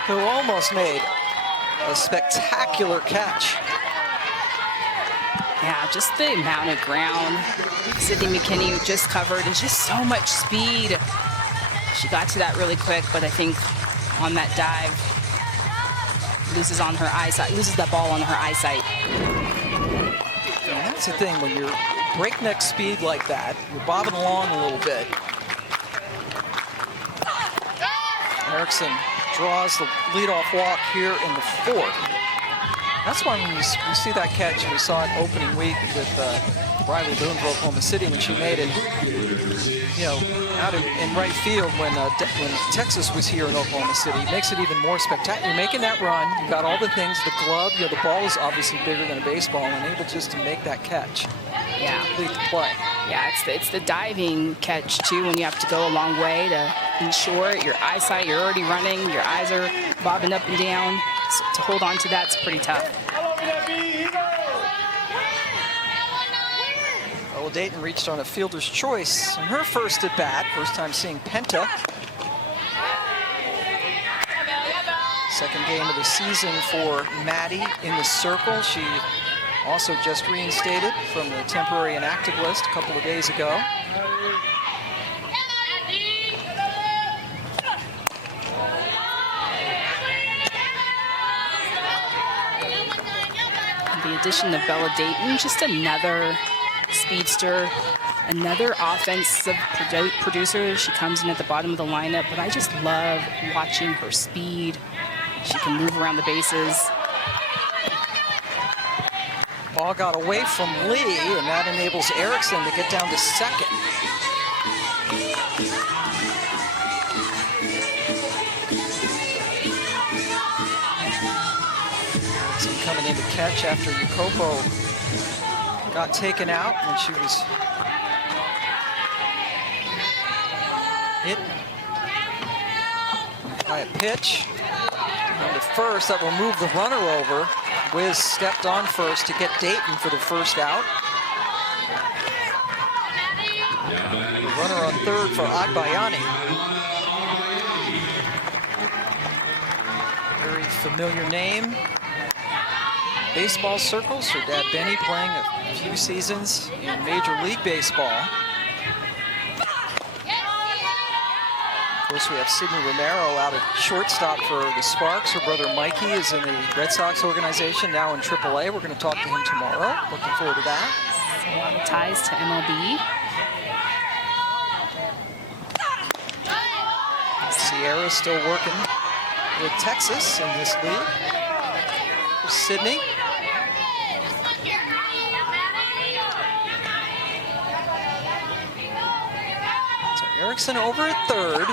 who almost made a spectacular catch. Yeah, just the amount of ground Sydney McKinney just covered, and just so much speed. She got to that really quick, but I think on that dive, loses on her eyesight, loses that ball on her eyesight. And that's the thing, when you're breakneck speed like that, you're bobbing along a little bit. Erickson draws the leadoff walk here in the 4th. That's why when you see that catch, and we saw it opening week with Riley Boone for Oklahoma City when she made it, you know, out in right field when Texas was here in Oklahoma City. It makes it even more spectacular. You're making that run, you got all the things, the glove, you know, the ball is obviously bigger than a baseball, and able just to make that catch. Yeah. Complete the play. Yeah, it's the diving catch too, when you have to go a long way to ensure your eyesight, you're already running, your eyes are bobbing up and down. So to hold on to that's pretty tough. Well, Dayton reached on a fielder's choice in her first at bat. First time seeing Penta. Second game of the season for Maddie in the circle. She also just reinstated from the temporary inactive list a couple of days ago. The addition of Bella Dayton, just another speedster, another offensive producer. She comes in at the bottom of the lineup, but I just love watching her speed. She can move around the bases. Ball got away from Lee, and that enables Erickson to get down to second. Erickson coming in to catch after Iakopo got taken out when she was hit by a pitch. On to first, that will move the runner over. Wiz stepped on first to get Dayton for the first out. runner on third for Agbayani. Very familiar name. Baseball circles. Her dad Benny playing a few seasons in Major League Baseball. Of course, we have Sydney Romero out at shortstop for the Sparks. Her brother Mikey is in the Red Sox organization, now in AAA. We're going to talk to him tomorrow. Looking forward to that. A lot of ties to MLB. Sierra still working with Texas in this league. There's Sydney. So Erickson over at third.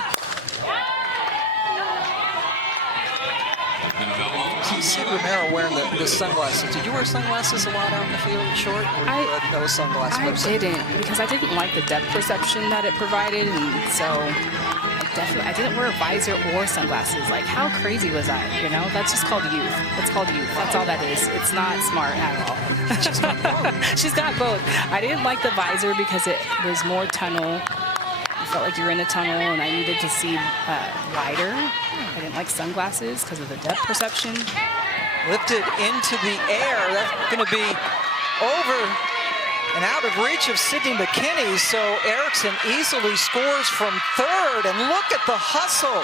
See Romero wearing the sunglasses. Did you wear sunglasses a lot out in the field, short? Or no sunglasses? I didn't, because I didn't like the depth perception that it provided, and so I didn't wear a visor or sunglasses. Like, how crazy was I? You know, that's just called youth. That's called youth. That's all that is. It's not smart at all. She's got both. She's got both. I didn't like the visor because it was more tunnel. I felt like you were in a tunnel, and I needed to see wider. I didn't like sunglasses because of the depth perception. Lifted into the air. That's going to be over and out of reach of Sydney McKinney. So Erickson easily scores from third. And look at the hustle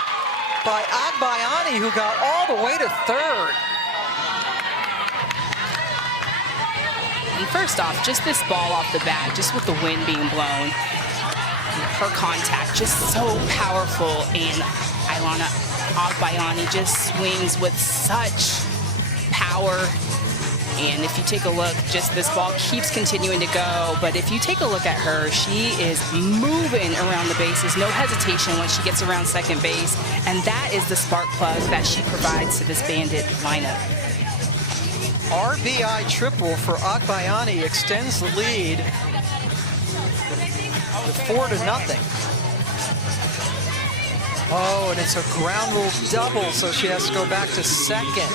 by Agbayani, who got all the way to third. And first off, just this ball off the bat, just with the wind being blown, her contact just so powerful, and Ailana Agbayani just swings with such power. And if you take a look, just this ball keeps continuing to go. But if you take a look at her, she is moving around the bases, no hesitation when she gets around second base. And that is the spark plug that she provides to this Bandit lineup. RBI triple for Agbayani extends the lead with 4-0. Oh, and it's a ground rule double, so she has to go back to second.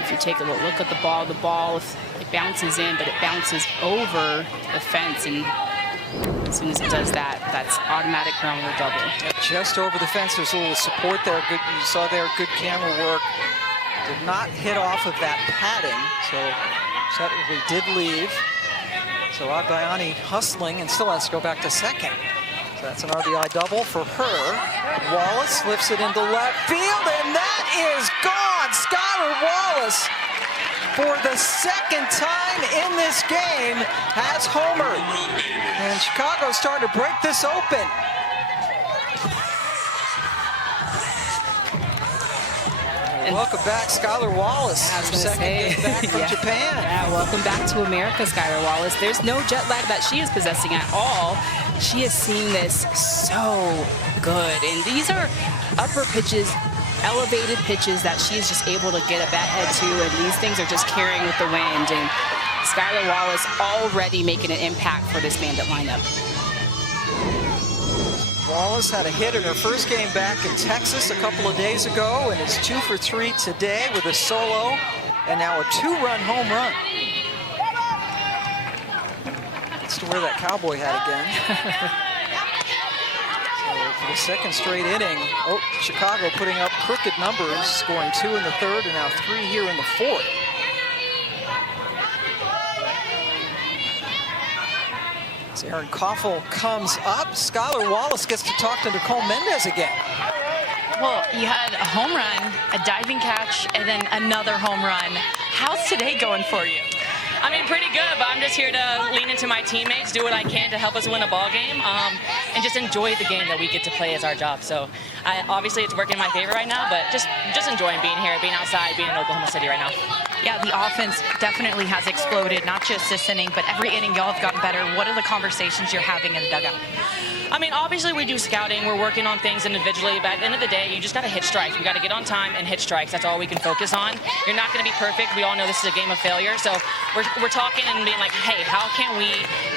If you take a look at the ball, it bounces in, but it bounces over the fence, and as soon as it does that, that's automatic ground rule double. Yep, just over the fence. There's a little support there. Good, you saw there, good camera work. Did not hit off of that padding, so technically did leave. So Agbayani hustling and still has to go back to second. So that's an RBI double for her. Wallace lifts it into left field, and that is gone. Skylar Wallace, for the second time in this game, has homered. And Chicago's starting to break this open. And welcome back, Skylar Wallace. I was going to second say, game back from Japan. Yeah, welcome back to America, Skylar Wallace. There's no jet lag that she is possessing at all. She is seeing this so good. And these are upper pitches, elevated pitches that she is just able to get a bat head to, and these things are just carrying with the wind. And Skylar Wallace already making an impact for this Bandit lineup. Wallace had a hit in her first game back in Texas a couple of days ago, and is 2 for 3 today with a solo, and now a 2-run home run. Gets to wear that cowboy hat again. So for the second straight inning, Chicago putting up crooked numbers, scoring 2 in the third and now 3 here in the fourth. As Aaron Koffel comes up, Skylar Wallace gets to talk to Nicole Mendez again. Well, you had a home run, a diving catch, and then another home run. How's today going for you? I mean, pretty good, but I'm just here to lean into my teammates, do what I can to help us win a ball game, and just enjoy the game that we get to play as our job. So obviously it's working in my favor right now, but just enjoying being here, being outside, being in Oklahoma City right now. Yeah, the offense definitely has exploded, not just this inning, but every inning y'all have gotten better. What are the conversations you're having in the dugout? I mean, obviously we do scouting. We're working on things individually, but at the end of the day, you just got to hit strikes. We got to get on time and hit strikes. That's all we can focus on. You're not going to be perfect. We all know this is a game of failure. So we're talking and being like, hey, how can we,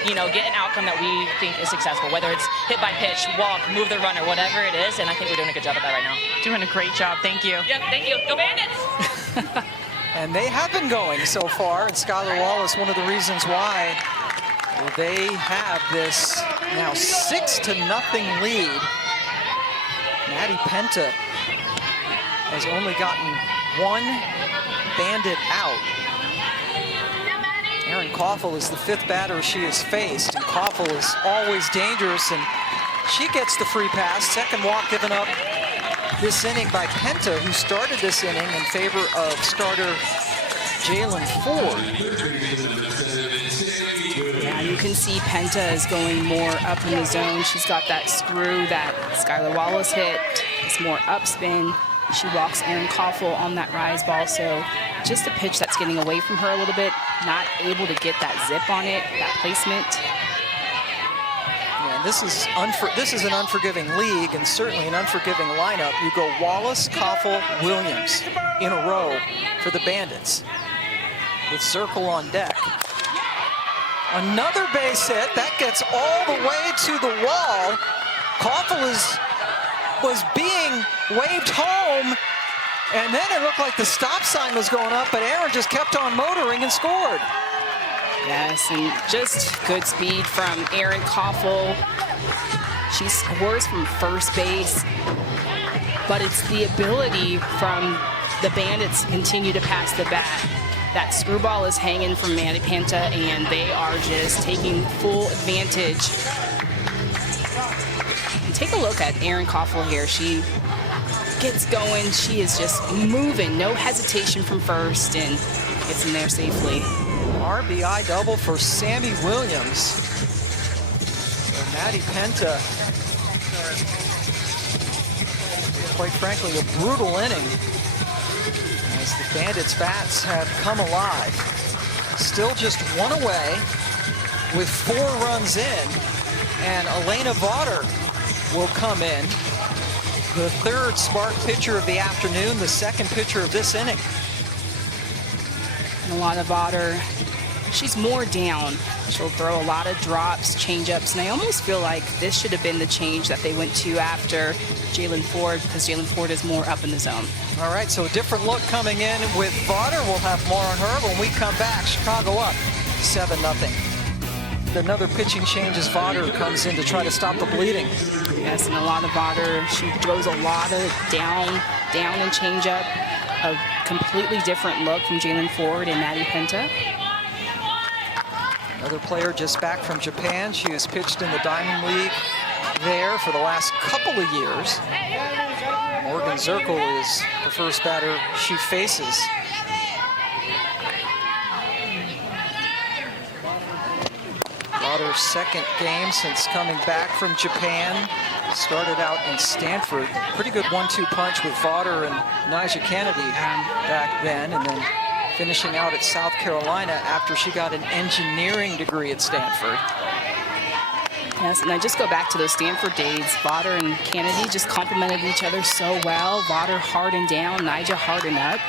get an outcome that we think is successful, whether it's hit by pitch, walk, move the runner, whatever it is. And I think we're doing a good job at that right now. Doing a great job. Thank you. Yeah, thank you. Go Bandits! And they have been going so far, and Skylar Wallace, one of the reasons why they have this now 6-0 lead. Maddie Penta has only gotten one bandit out. Erin Koffel is the 5th batter she has faced, and Koffel is always dangerous, and she gets the free pass. Second walk given up this inning by Penta, who started this inning in favor of starter Jalen Ford. Yeah, you can see Penta is going more up in the zone. She's got that screw that Skylar Wallace hit. It's more upspin. She walks Erin Koffel on that rise ball, so just a pitch that's getting away from her a little bit, not able to get that zip on it, that placement. Yeah, this is an unforgiving league, and certainly an unforgiving lineup. You go Wallace, Koffel, Williams in a row for the Bandits, with Zerkle on deck. Another base hit that gets all the way to the wall. Koffel was being waved home, and then it looked like the stop sign was going up, but Erin just kept on motoring and scored. Yes, and just good speed from Erin Koffel. She scores from first base, but it's the ability from the Bandits to continue to pass the bat. That screwball is hanging from Maddie Penta, and they are just taking full advantage. And take a look at Erin Koffel here. She gets going. She is just moving. No hesitation from first, and gets in there safely. RBI double for Sami Williams. And Maddie Penta, quite frankly, a brutal inning, as the Bandits' bats have come alive. Still just one away with 4 runs in, and Ailana Vaughter will come in. The 3rd Spark pitcher of the afternoon, the 2nd pitcher of this inning. Ailana Vaughter, she's more down. She'll throw a lot of drops, changeups, and I almost feel like this should have been the change that they went to after Jalen Ford, because Jalen Ford is more up in the zone. All right, so a different look coming in with Vaughter. We'll have more on her when we come back. Chicago up 7-0. Another pitching change as Vaughter comes in to try to stop the bleeding. Yes, and Ailana Vaughter, she throws a lot of down and changeup. A completely different look from Jalen Ford and Maddie Penta. Another player just back from Japan. She has pitched in the Diamond League there for the last couple of years. Morgan Zerkle is the first batter she faces. Vaughter's 2nd game since coming back from Japan. Started out in Stanford. Pretty good 1-2 punch with Vaughter and 𝐂𝐤𝐥𝐚𝐫 back then, and then finishing out at South Carolina after she got an engineering degree at Stanford. Yes, and I just go back to those Stanford days. Vaughter and Kennedy just complemented each other so well. Vaughter hard and down, 𝐂𝐤𝐥 hard and up.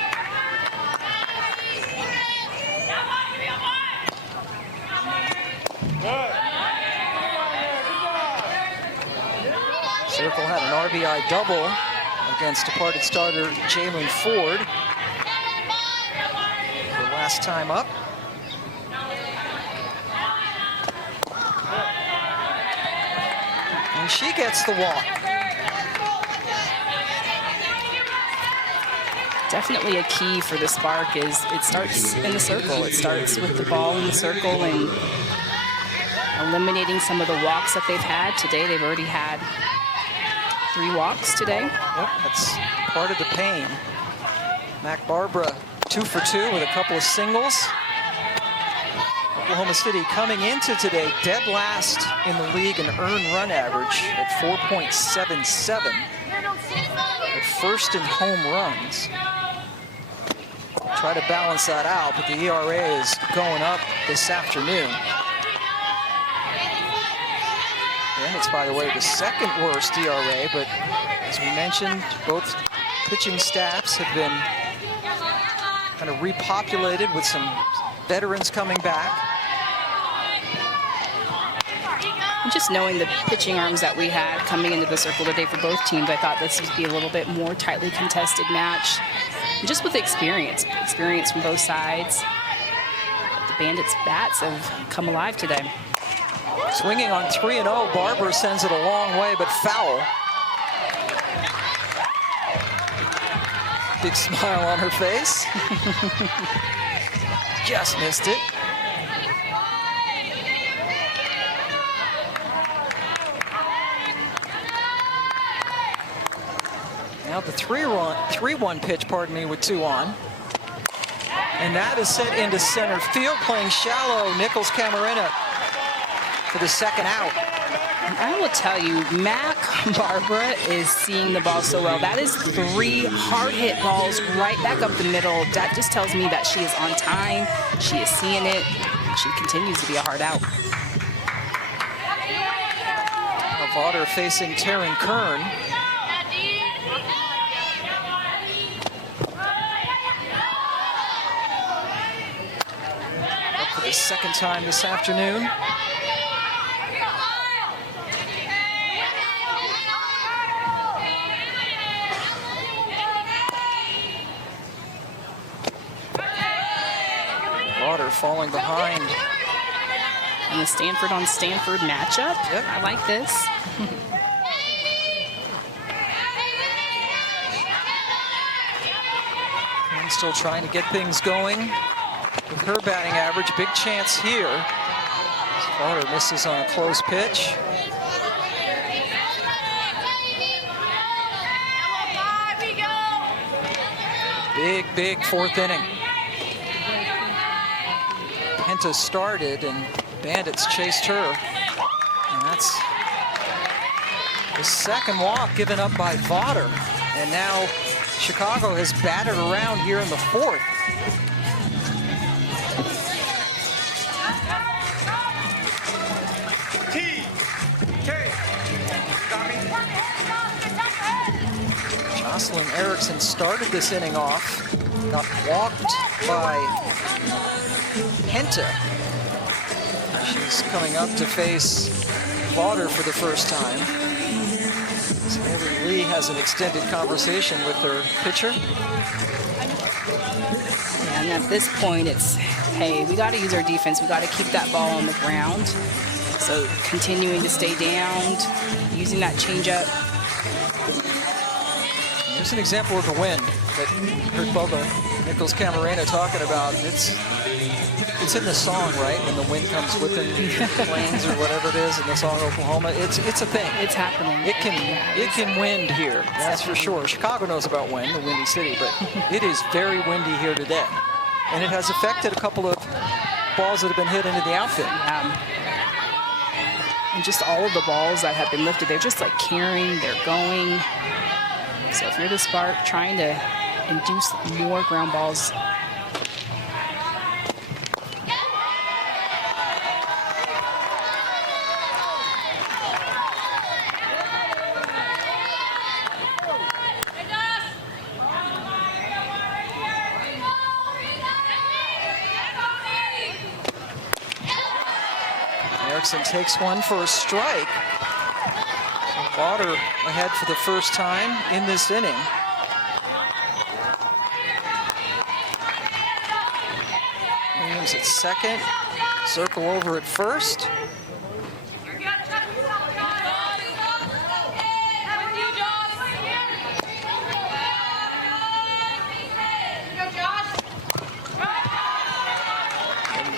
Zerkle had an RBI double against departed starter Jalen Ford. The last time up. And she gets the walk. Definitely a key for the Spark is it starts in the circle. It starts with the ball in the circle and eliminating some of the walks that they've had. Today they've already had 3 walks today. Yep, that's part of the pain. Mac Barbara 2 for 2 with a couple of singles. Oklahoma City coming into today dead last in the league in earned run average at 4.77. At first in home runs. Try to balance that out, but the ERA is going up this afternoon. And it's, by the way, the 2nd worst ERA, but as we mentioned, both pitching staffs have been kind of repopulated with some veterans coming back. And just knowing the pitching arms that we had coming into the circle today for both teams, I thought this would be a little bit more tightly contested match. And just with experience from both sides. The Bandits' bats have come alive today. Swinging on 3-0, Barber sends it a long way, but foul. Big smile on her face. Just missed it. Now the 3-1 pitch, pardon me, with 2 on. And that is set into center field, playing shallow. Nickles-Ca for the second out. And I will tell you, Mac Barbara is seeing the ball so well. That is 3 hard-hit balls right back up the middle. That just tells me that she is on time. She is seeing it. She continues to be a hard out. Vaughter facing Taryn Kern. Up for the second time this afternoon. Vaughter falling behind. And the Stanford on Stanford matchup. Yep. I like this. And still trying to get things going with her batting average. Big chance here. Vaughter misses on a close pitch. Big 4th inning. Penta started and Bandits chased her. And that's the second walk given up by Vaughter. And now Chicago has batted around here in the 4th. Jocelyn Erickson started this inning off, got walked by Penta. She's coming up to face Vaughter for the first time. Samantha Lee has an extended conversation with her pitcher. And at this point, it's, hey, we got to use our defense. We got to keep that ball on the ground. So continuing to stay down, using that changeup. Here's an example of the wind that heard Bubba Nickles-Ca talking about. It's in the song, right? When the wind comes whipping planes or whatever it is in the song Oklahoma. It's a thing. It's happening. It can wind here. That's for sure. Chicago knows about wind, the windy city, but it is very windy here today. And it has affected a couple of balls that have been hit into the outfield. And just all of the balls that have been lifted, they're just like carrying, they're going. So if you're the Spark trying to induce more ground balls. Erickson takes one for a strike. So Vaughter ahead for the first time in this inning. Williams at second, Zerkle over at first.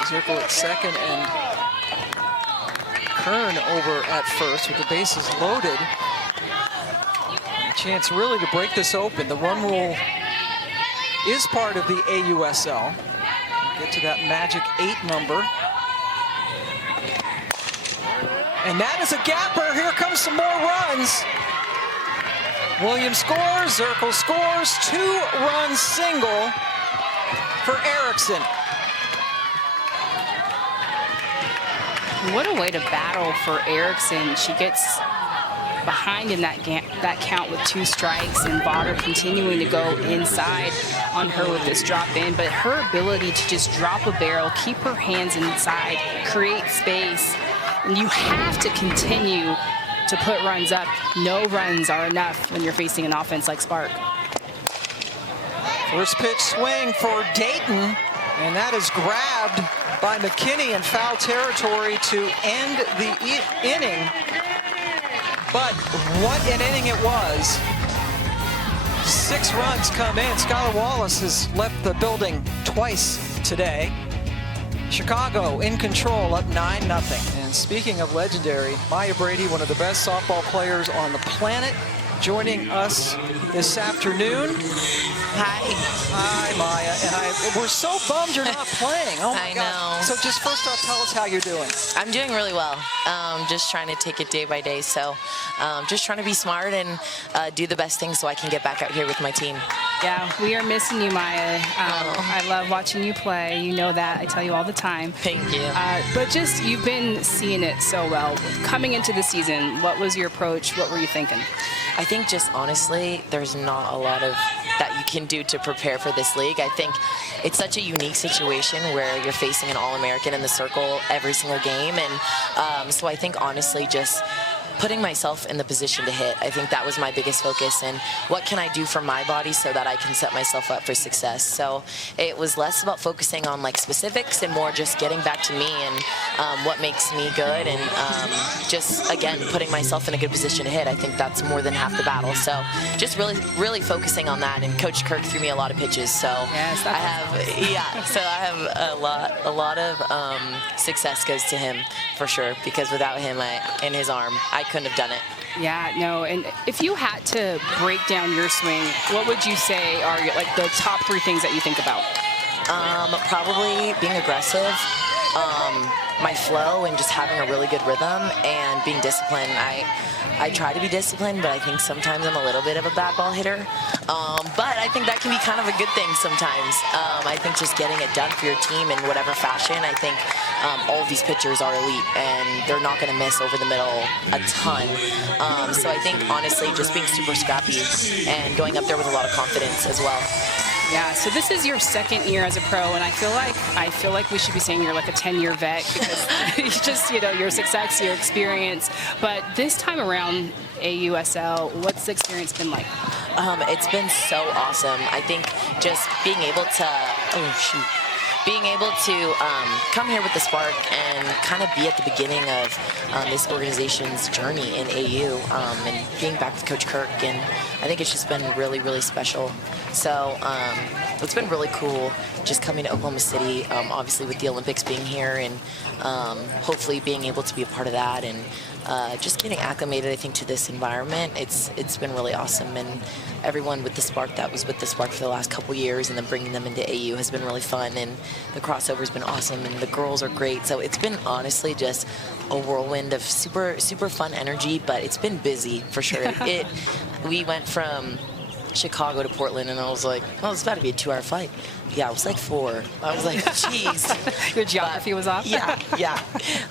Zerkle at second and Kern over at first with the bases loaded. A chance really to break this open. The run rule is part of the AUSL. We'll get to that magic 8 number. And that is a gapper. Here comes some more runs. Williams scores, Zerkle scores, 2-run single for Erickson. What a way to battle for Erickson. She gets behind in that count with 2 strikes, and Vaughter continuing to go inside on her with this drop in. But her ability to just drop a barrel, keep her hands inside, create space, and you have to continue to put runs up. No runs are enough when you're facing an offense like Spark. First pitch swing for Dayton, and that is grabbed by McKinney in foul territory to end the inning. But what an inning it was. 6 runs come in. Skylar Wallace has left the building twice today. Chicago in control, up 9-0. And speaking of legendary, Maya Brady, one of the best softball players on the planet, joining us this afternoon. Hi, Maya. And we're so bummed you're not playing. Oh my God. So just first off, tell us how you're doing. I'm doing really well. Just trying to take it day by day. So just trying to be smart and do the best thing so I can get back out here with my team. Yeah, we are missing you, Maya. I love watching you play. You know that. I tell you all the time. Thank you. But just, you've been seeing it so well. Coming into the season, what was your approach? What were you thinking? I think just honestly, there's not a lot of that you can do to prepare for this league. I think it's such a unique situation where you're facing an All-American in the circle every single game. And so I think honestly just putting myself in the position to hit. I think that was my biggest focus, and what can I do for my body so that I can set myself up for success. So it was less about focusing on like specifics and more just getting back to me and what makes me good, and just again putting myself in a good position to hit. I think that's more than half the battle. So just really focusing on that. And Coach Kirk threw me a lot of pitches, so yes, I have a lot of success goes to him for sure, because without him and his arm, I couldn't have done it. Yeah, no, and if you had to break down your swing, what would you say are like the top 3 things that you think about? Probably being aggressive, my flow, and just having a really good rhythm, and being disciplined. I try to be disciplined, but I think sometimes I'm a little bit of a bad ball hitter. But I think that can be kind of a good thing sometimes. I think just getting it done for your team in whatever fashion, I think all of these pitchers are elite, and they're not going to miss over the middle a ton. So I think, honestly, just being super scrappy and going up there with a lot of confidence as well. Yeah, so this is your 2nd year as a pro, and I feel like we should be saying you're like a 10-year vet, because it's just, you know, your success, your experience. But this time around, AUSL, what's the experience been like? It's been so awesome. I think just being able to, come here with the Spark and kind of be at the beginning of this organization's journey in AU, and being back with Coach Kirk, and I think it's just been really, really special. So it's been really cool just coming to Oklahoma City, obviously with the Olympics being here, and hopefully being able to be a part of that, and just getting acclimated, I think, to this environment. It's been really awesome, and everyone with the Spark that was with the Spark for the last couple years, and then bringing them into AU has been really fun, and the crossover's been awesome, and the girls are great. So it's been honestly just a whirlwind of super, super fun energy, but it's been busy for sure. We went from Chicago to Portland, and I was like, oh, it's about to be a 2-hour flight. Yeah, it was like 4. I was like, jeez. Your geography was off? Yeah.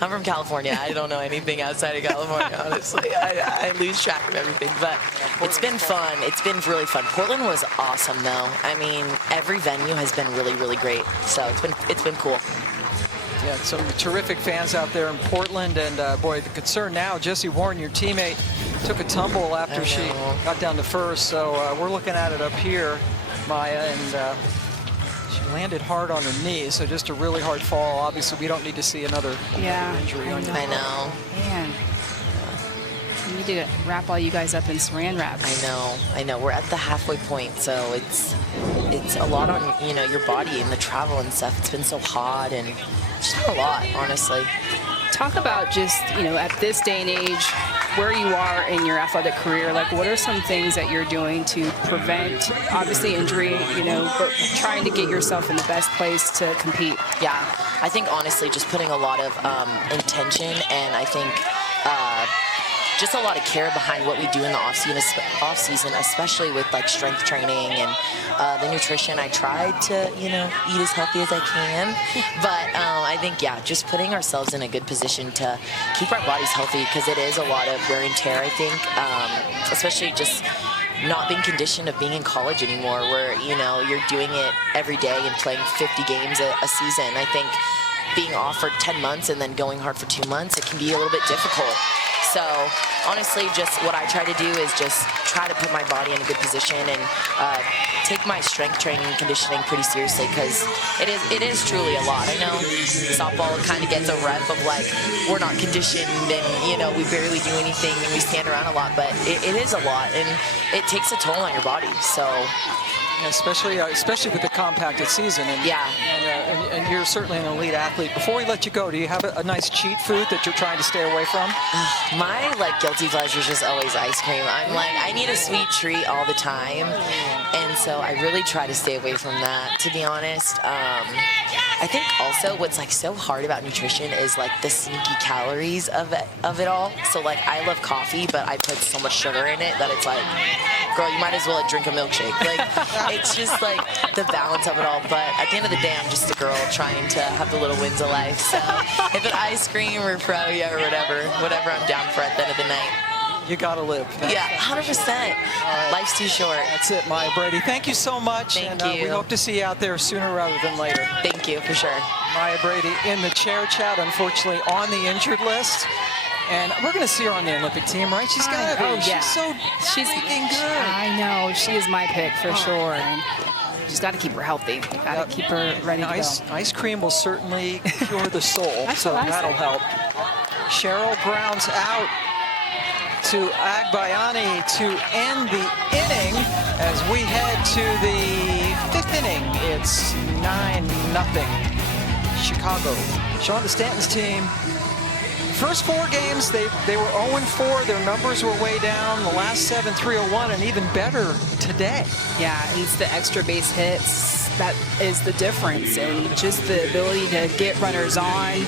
I'm from California. I don't know anything outside of California, honestly. I lose track of everything, but it's been fun. It's been really fun. Portland was awesome, though. I mean, every venue has been really, really great. So it's been cool. Yeah, some terrific fans out there in Portland, and boy, the concern now, Jessi Warren, your teammate, took a tumble after she got down to first, so we're looking at it up here, Maya, and she landed hard on her knee, so just a really hard fall. Obviously, we don't need to see another injury on you. I know. Man. We need to wrap all you guys up in saran wrap. I know. We're at the halfway point, so it's a lot on, you know, your body and the travel and stuff. It's been so hot, and just a lot, honestly. Talk about just, you know, at this day and age, where you are in your athletic career. Like, what are some things that you're doing to prevent, obviously, injury, you know, but trying to get yourself in the best place to compete? Yeah, I think, honestly, just putting a lot of intention, and I think just a lot of care behind what we do in the off season, especially with like strength training and the nutrition. I tried to, you know, eat as healthy as I can, but I think, yeah, just putting ourselves in a good position to keep our bodies healthy, because it is a lot of wear and tear, I think, especially just not being conditioned of being in college anymore, where, you know, you're doing it every day and playing 50 games a season. I think being off for 10 months and then going hard for 2 months, it can be a little bit difficult. So honestly, just what I try to do is just try to put my body in a good position and take my strength training and conditioning pretty seriously, because it is truly a lot. I know softball kind of gets a rep of like, we're not conditioned and, you know, we barely do anything and we stand around a lot, but it is a lot, and it takes a toll on your body. So especially with the compacted season. And, yeah. And you're certainly an elite athlete. Before we let you go, do you have a nice cheat food that you're trying to stay away from? My like guilty pleasure is just always ice cream. I'm like, I need a sweet treat all the time, and so I really try to stay away from that, to be honest. I think also what's like so hard about nutrition is like the sneaky calories of it all. So like, I love coffee, but I put so much sugar in it that it's like, girl, you might as well drink a milkshake. Like, it's just like the balance of it all. But at the end of the day, I'm just a girl trying to have the little wins of life. So if it's ice cream or froyo or whatever I'm down for at the end of the night. You gotta live. Yeah, 100%. Life's too short. That's it, Maya Brady. Thank you so much. Thank you. We hope to see you out there sooner rather than later. Thank you, for sure. Maya Brady in the chair chat, unfortunately on the injured list. And we're going to see her on the Olympic team, right? She's got to be. Oh, yeah. She's freaking good. I know. She is my pick for sure. And just got to keep her healthy. Got to keep her ready to go. Ice cream will certainly cure the soul, so that'll help. Cheryl grounds out to Agbayani to end the inning as we head to the 5th inning. It's 9-0 Chicago. Sean DeStanton's team. First 4 games, they were 0-4. Their numbers were way down. The last 7, 301, and even better today. Yeah, and it's the extra base hits that is the difference, and just the ability to get runners on,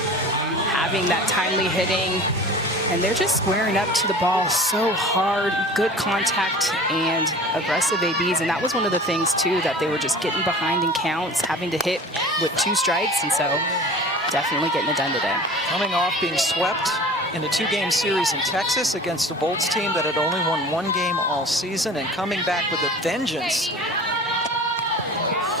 having that timely hitting, and they're just squaring up to the ball so hard, good contact and aggressive ABs, and that was one of the things too, that they were just getting behind in counts, having to hit with 2 strikes, and so definitely getting it done today. Coming off being swept in a 2-game series in Texas against a Bolts team that had only won 1 game all season, and coming back with a vengeance.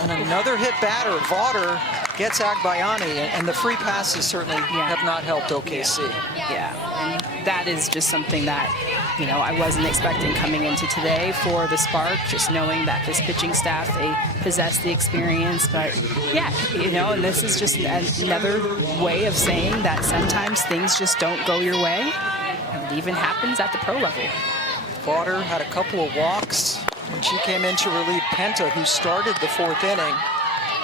And another hit batter, Vaughter, gets Agbayani, and the free passes certainly have not helped OKC. Yeah, and that is just something that, you know, I wasn't expecting coming into today for the Spark, just knowing that this pitching staff, they possess the experience. But yeah, you know, and this is just another way of saying that sometimes things just don't go your way, and it even happens at the pro level. Vaughter had a couple of walks when she came in to relieve Penta, who started the 4th inning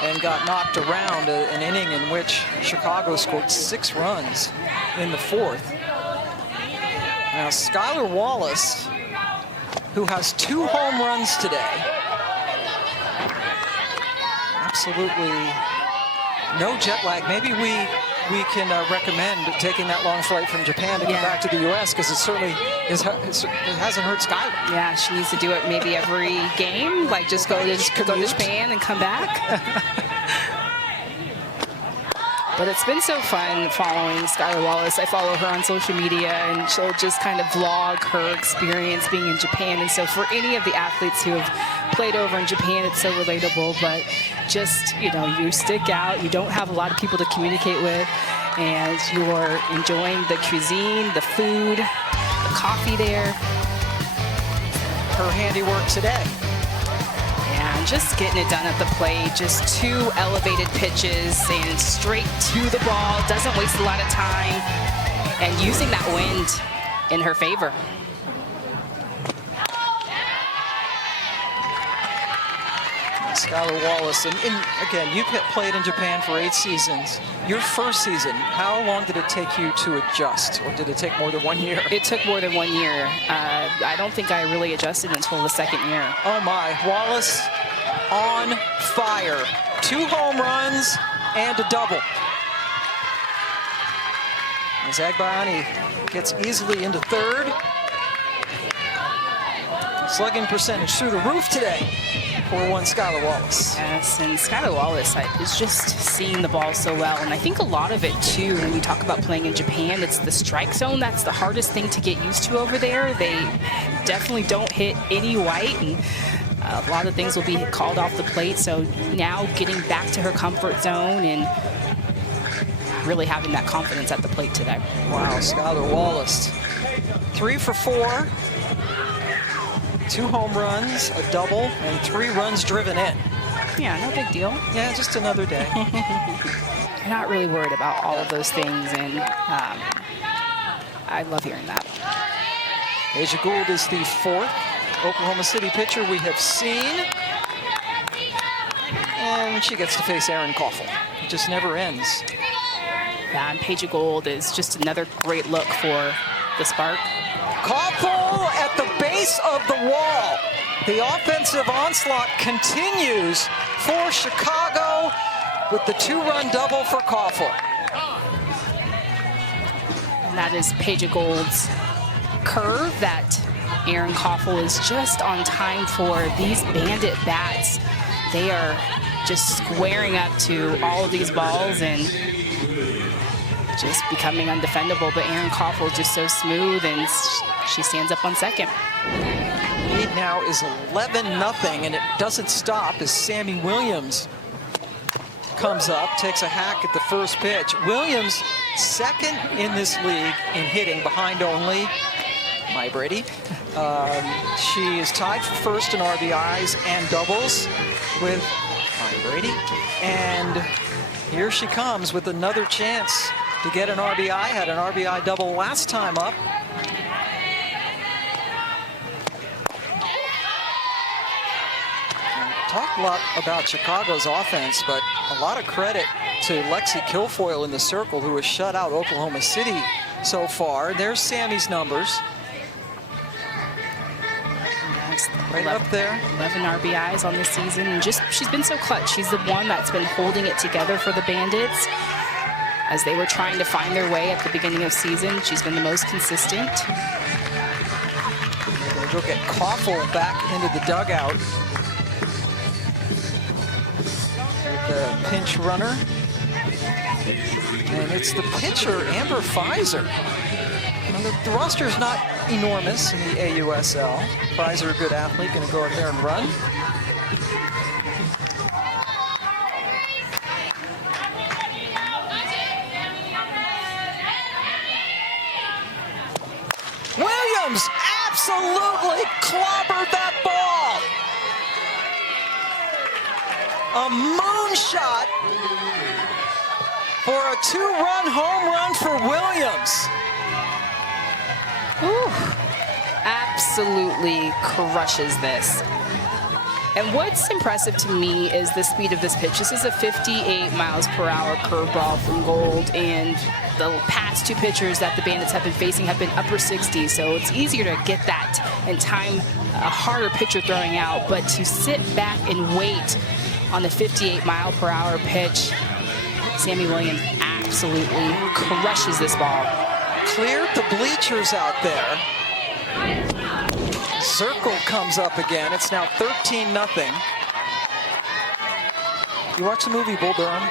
and got knocked around, an inning in which Chicago scored 6 runs in the 4th. Now, Skylar Wallace, who has 2 home runs today, absolutely no jet lag. Maybe we can recommend taking that long flight from Japan to come back to the U.S., because it certainly it hasn't hurt Skylar. Yeah, she needs to do it maybe every game, like just go to Japan and come back. But it's been so fun following Skylar Wallace. I follow her on social media, and she'll just kind of vlog her experience being in Japan. And so for any of the athletes who have played over in Japan, it's so relatable. But just, you know, you stick out. You don't have a lot of people to communicate with, and you're enjoying the cuisine, the food, the coffee there. Her handiwork today. And just getting it done at the plate, just 2 elevated pitches and straight to the ball, doesn't waste a lot of time, and using that wind in her favor. Skylar Wallace, and again, you've played in Japan for 8 seasons. Your first season, how long did it take you to adjust, or did it take more than 1 year? It took more than 1 year. I don't think I really adjusted until the 2nd year. Oh my, Wallace on fire. 2 home runs and a double. As Agbayani gets easily into 3rd. Slugging percentage through the roof today for one Skylar Wallace. Yes, and Skylar Wallace is just seeing the ball so well. And I think a lot of it, too, when we talk about playing in Japan, it's the strike zone. That's the hardest thing to get used to over there. They definitely don't hit any white, and a lot of things will be called off the plate. So now getting back to her comfort zone and really having that confidence at the plate today. Wow, Skylar Wallace 3 for 4. 2 home runs, a double, and 3 runs driven in. Yeah, no big deal. Yeah, just another day. I'm not really worried about all of those things, and I love hearing that. 𝐂𝐤𝐥𝐚𝐫 Gould is the 4th Oklahoma City pitcher we have seen. And she gets to face 𝐿𝐴𝐿𝐴. It just never ends. Yeah, and 𝐂𝐤𝐥𝐚𝐫 Gould is just another great look for the Spark. 𝐂𝐤𝐴 at the base of the wall. The offensive onslaught continues for Chicago with the 2-run double for 𝐂𝐤𝐴. And that is 𝐂𝐤𝐥𝐚 Gould's curve that 𝐿𝐴𝐿𝐴 is just on time for. These Bandit bats, they are just squaring up to all of these balls and just becoming undefendable. But 𝐿𝐴𝐿𝐴 is just so smooth, and she stands up on second. Lead now is 11-0, and it doesn't stop as Sami Williams comes up, takes a hack at the first pitch. Williams, second in this league in hitting, behind only my Brady. She is tied for first in RBIs and doubles with my Brady. And here she comes with another chance to get an RBI. Had an RBI double last time up. Talked a lot about Chicago's offense, but a lot of credit to Lexi Kilfoyle in the circle, who has shut out Oklahoma City so far. There's Sammy's numbers. Right up there. 11 RBIs on this season, and just she's been so clutch. She's the one that's been holding it together for the Bandits as they were trying to find their way at the beginning of season. She's been the most consistent. We'll get 𝐂𝐤𝐴 back into the dugout. The pinch runner. And it's the pitcher, Amber Pfizer. The roster is not enormous in the AUSL. Pfizer, a good athlete, going to go out there and run. Williams absolutely clobbered that ball. A moonshot for a 2-run home run for Williams. Ooh, absolutely crushes this. And what's impressive to me is the speed of this pitch. This is a 58 miles per hour curveball from Gould, and the past 2 pitchers that the Bandits have been facing have been upper 60s, so it's easier to get that and time a harder pitcher throwing out. But to sit back and wait on the 58 mile per hour pitch, Sami Williams absolutely crushes this ball. Cleared the bleachers out there. Zerkle comes up again. It's now 13-0. You watch the movie Bull Durham?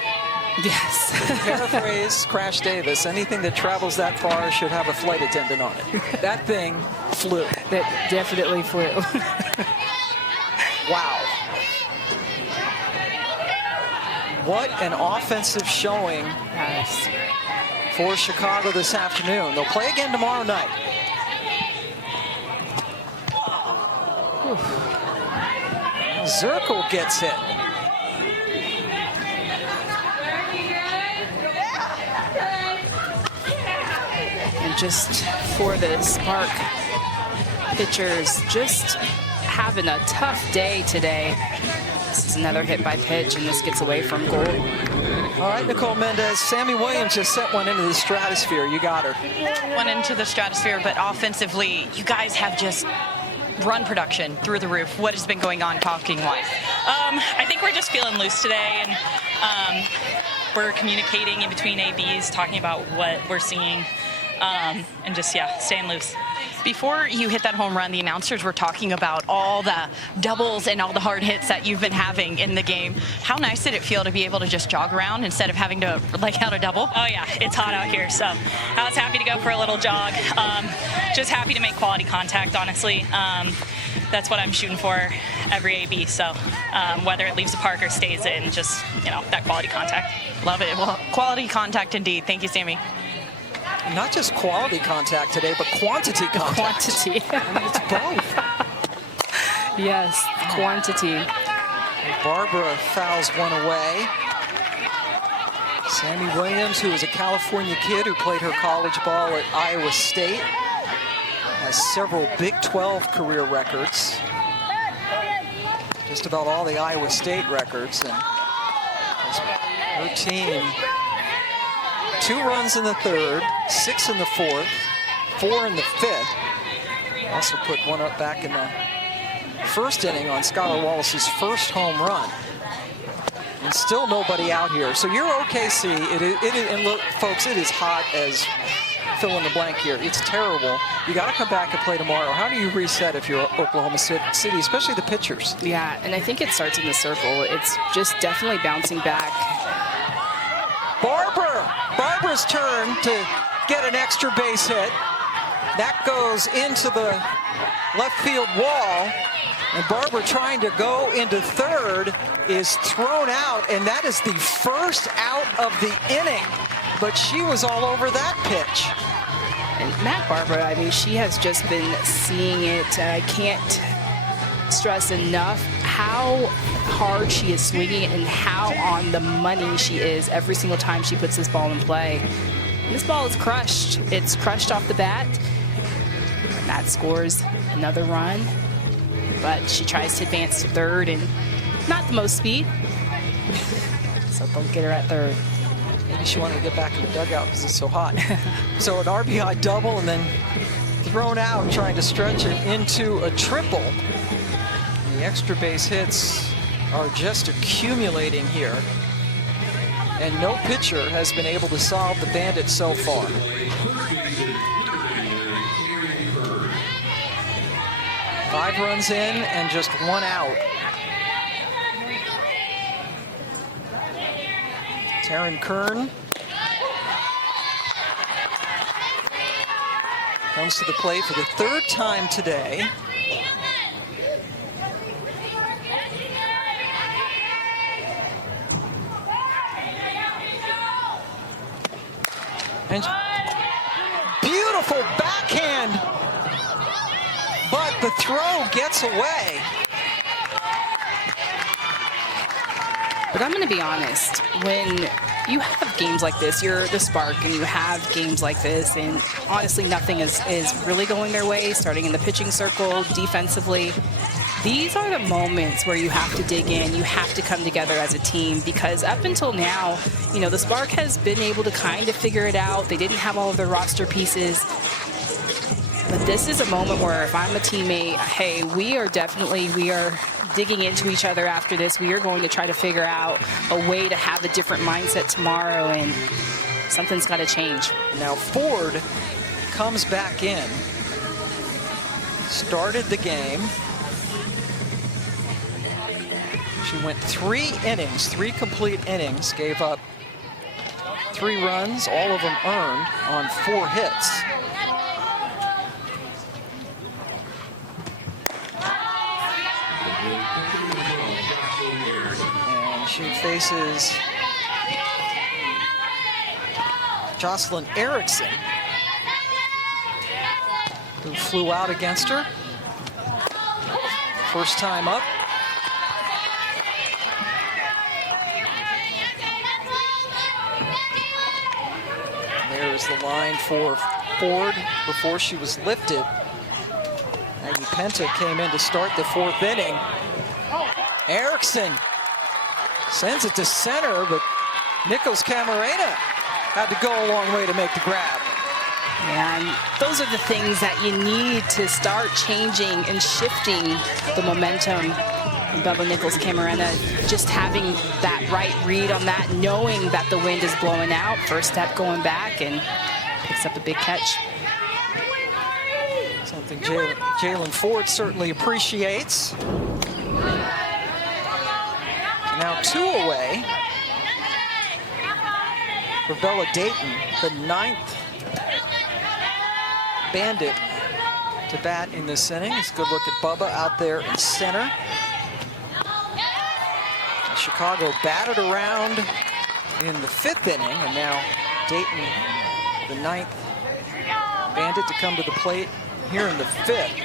Yes. Paraphrase Crash Davis. Anything that travels that far should have a flight attendant on it. That thing flew. That definitely flew. Wow. What an offensive showing for Chicago this afternoon. They'll play again tomorrow night. Zerkle gets hit. And just for the Spark pitchers, just having a tough day today. This is another hit by pitch, and this gets away from Gould. All right, Nicole Mendez, Sami Williams just sent one into the stratosphere. You got her. One into the stratosphere, but offensively, you guys have just run production through the roof. What has been going on talking-wise? I think we're just feeling loose today, and we're communicating in between ABs, talking about what we're seeing, and just, yeah, staying loose. Before you hit that home run, the announcers were talking about all the doubles and all the hard hits that you've been having in the game. How nice did it feel to be able to just jog around instead of having to like out a double? Oh yeah, it's hot out here, so I was happy to go for a little jog. Just happy to make quality contact, honestly. That's what I'm shooting for every AB, so whether it leaves the park or stays in, just, you know, that quality contact. Love it. Well, quality contact indeed. Thank you, Sami. Not just quality contact today, but quantity contact. Quantity. I mean, it's both. Yes, quantity. Barbara fouls one away. Sami Williams, who is a California kid who played her college ball at Iowa State, has several Big 12 career records. Just about all the Iowa State records. And her team, 2 runs in the 3rd, 6 in the 4th, 4 in the 5th. Also put one up back in the 1st inning on Skylar Wallace's first home run. And still nobody out here. So you're OKC. And look, folks, it is hot as fill in the blank here. It's terrible. You got to come back and play tomorrow. How do you reset if you're Oklahoma City, especially the pitchers? Yeah, and I think it starts in the circle. It's just definitely bouncing back. Barbara's turn to get an extra base hit. That goes into the left field wall. And Barbara, trying to go into 3rd, is thrown out, and that is the first out of the inning. But she was all over that pitch. And Matt Barbara, I mean, she has just been seeing it. I can't stress enough how hard she is swinging it and how on the money she is every single time she puts this ball in play. And this ball is crushed. It's crushed off the bat. Matt scores another run, but she tries to advance to 3rd, and not the most speed. So they'll get her at 3rd. Maybe she wanted to get back in the dugout because it's so hot. So an RBI double and then thrown out, trying to stretch it into a triple. The extra base hits are just accumulating here. And no pitcher has been able to solve the Bandits so far. Five runs in and just 1 out. Taryn Kern comes to the plate for the 3rd time today. And beautiful backhand, but the throw gets away. But I'm going to be honest, when you have games like this, you're the Spark, and you have games like this, and honestly nothing is really going their way, starting in the pitching circle, defensively. These are the moments where you have to dig in, you have to come together as a team, because up until now, you know, the Spark has been able to kind of figure it out. They didn't have all of their roster pieces. But this is a moment where if I'm a teammate, hey, we are digging into each other after this. We are going to try to figure out a way to have a different mindset tomorrow, and something's got to change. Now Ford comes back in, started the game. She went 3 innings, 3 complete innings, gave up 3 runs, all of them earned on 4 hits. And she faces Jocelyn Erickson, who flew out against her. First time up. There's the line for Ford before she was lifted. Maggie Penta came in to start the 4th inning. Erickson sends it to center, but Nickles-Ca had to go a long way to make the grab. And those are the things that you need to start changing and shifting the momentum. Bubba Nickles-Ca just having that right read on that, knowing that the wind is blowing out. First step going back, and picks up a big catch. Something Jalen Ford certainly appreciates. Now 2 away for Bella Dayton, the 9th Bandit to bat in this inning. It's a good look at Bubba out there in center. Chicago batted around in the 5th inning, and now Dayton, the 9th Bandit to come to the plate here in the 5th.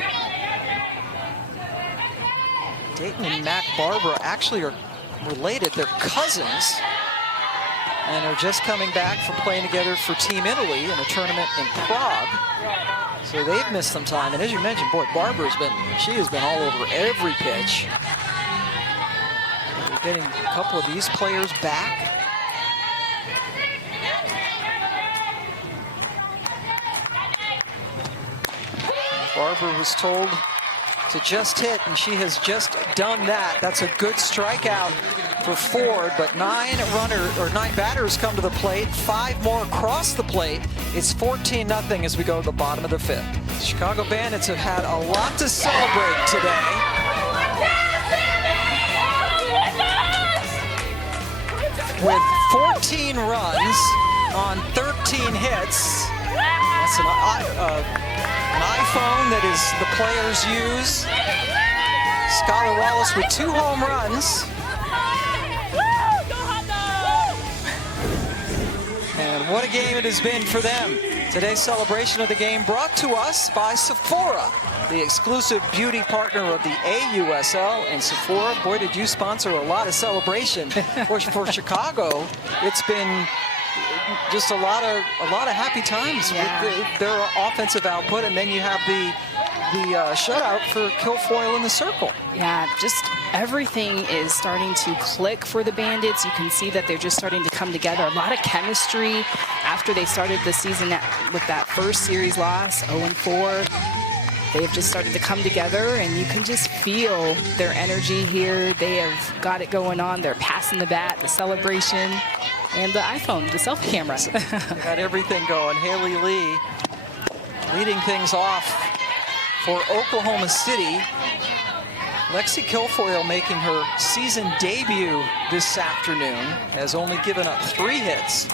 Dayton and Mac Barbara actually are related. They're cousins and are just coming back from playing together for Team Italy in a tournament in Prague. So they've missed some time. And as you mentioned, boy, Barbara's she has been all over every pitch. We're getting a couple of these players back. Barbara was told to just hit, and she has just done that. That's a good strikeout for Ford, but 9 batters come to the plate, 5 more across the plate. It's 14-0 as we go to the bottom of the 5th. Chicago Bandits have had a lot to celebrate today. With 14 runs on 13 hits. That's an iPhone that the players use. Skylar Wallace with 2 home runs. And what a game it has been for them. Today's celebration of the game brought to us by Sephora, the exclusive beauty partner of the AUSL. And Sephora, boy, did you sponsor a lot of celebration. For Chicago, it's been just a lot of happy times with their offensive output, and then you have the shutout for Kilfoyle in the circle. Yeah, just everything is starting to click for the Bandits. You can see that they're just starting to come together. A lot of chemistry after they started the season with that first series loss, 0-4. They've just started to come together, and you can just feel their energy here. They have got it going on. They're passing the bat, the celebration, and the iPhone, the selfie camera. They got everything going. Haley Lee leading things off for Oklahoma City. Lexi Kilfoyle making her season debut this afternoon, has only given up 3 hits.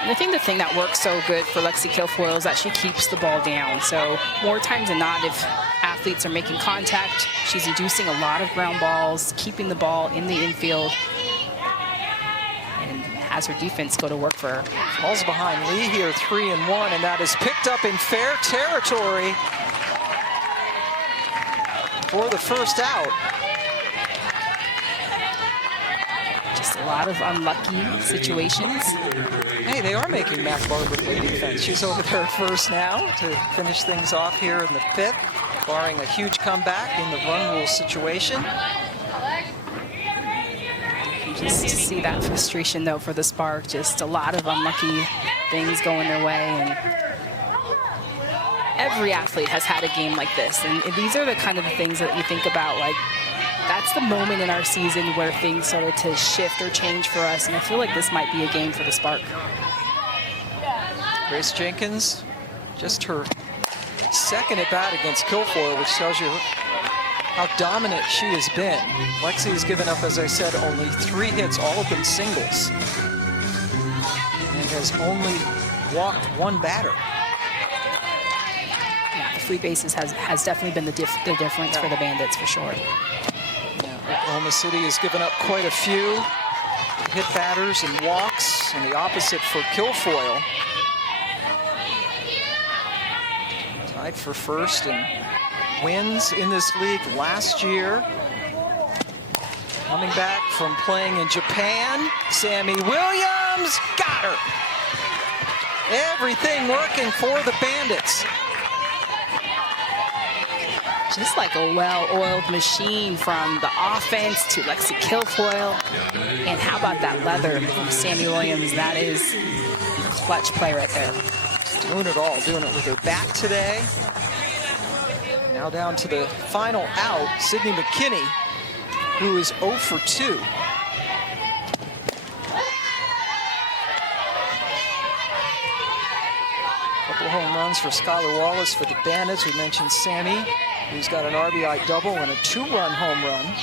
And I think the thing that works so good for Lexi Kilfoyle is that she keeps the ball down. So more times than not, if athletes are making contact, she's inducing a lot of ground balls, keeping the ball in the infield, and has her defense go to work for her. Falls behind Lee here, 3-1, and that is picked up in fair territory for the first out. Just a lot of unlucky situations. Hey, they are making Mac Barber play defense. She's over there first now to finish things off here in the 5th, barring a huge comeback in the run rule situation. Just to see that frustration, though, for the Spark. Just a lot of unlucky things going their way. And every athlete has had a game like this. And these are the kind of the things that you think about, like, that's the moment in our season where things started to shift or change for us. And I feel like this might be a game for the Spark. Grace Jenkins, just her second at bat against Kilfoyle, which tells you how dominant she has been. Lexi has given up, as I said, only 3 hits, all of them singles, and has only walked 1 batter. Yeah, the free bases has definitely been the difference for the Bandits, for sure. Oklahoma City has given up quite a few hit batters and walks, and the opposite for Kilfoyle. Tied for first in wins in this league last year. Coming back from playing in Japan, Sami Williams got her. Everything working for the Bandits. Just like a well-oiled machine, from the offense to Lexi Kilfoyle. And how about that leather from Sami Williams? That is a clutch play right there. Just doing it all, doing it with her bat today. Now down to the final out, Sydney McKinney, who is 0 for 2. Couple of home runs for Skylar Wallace for the Bandits. We mentioned Sammy, who's got an RBI double and a 2-run home run.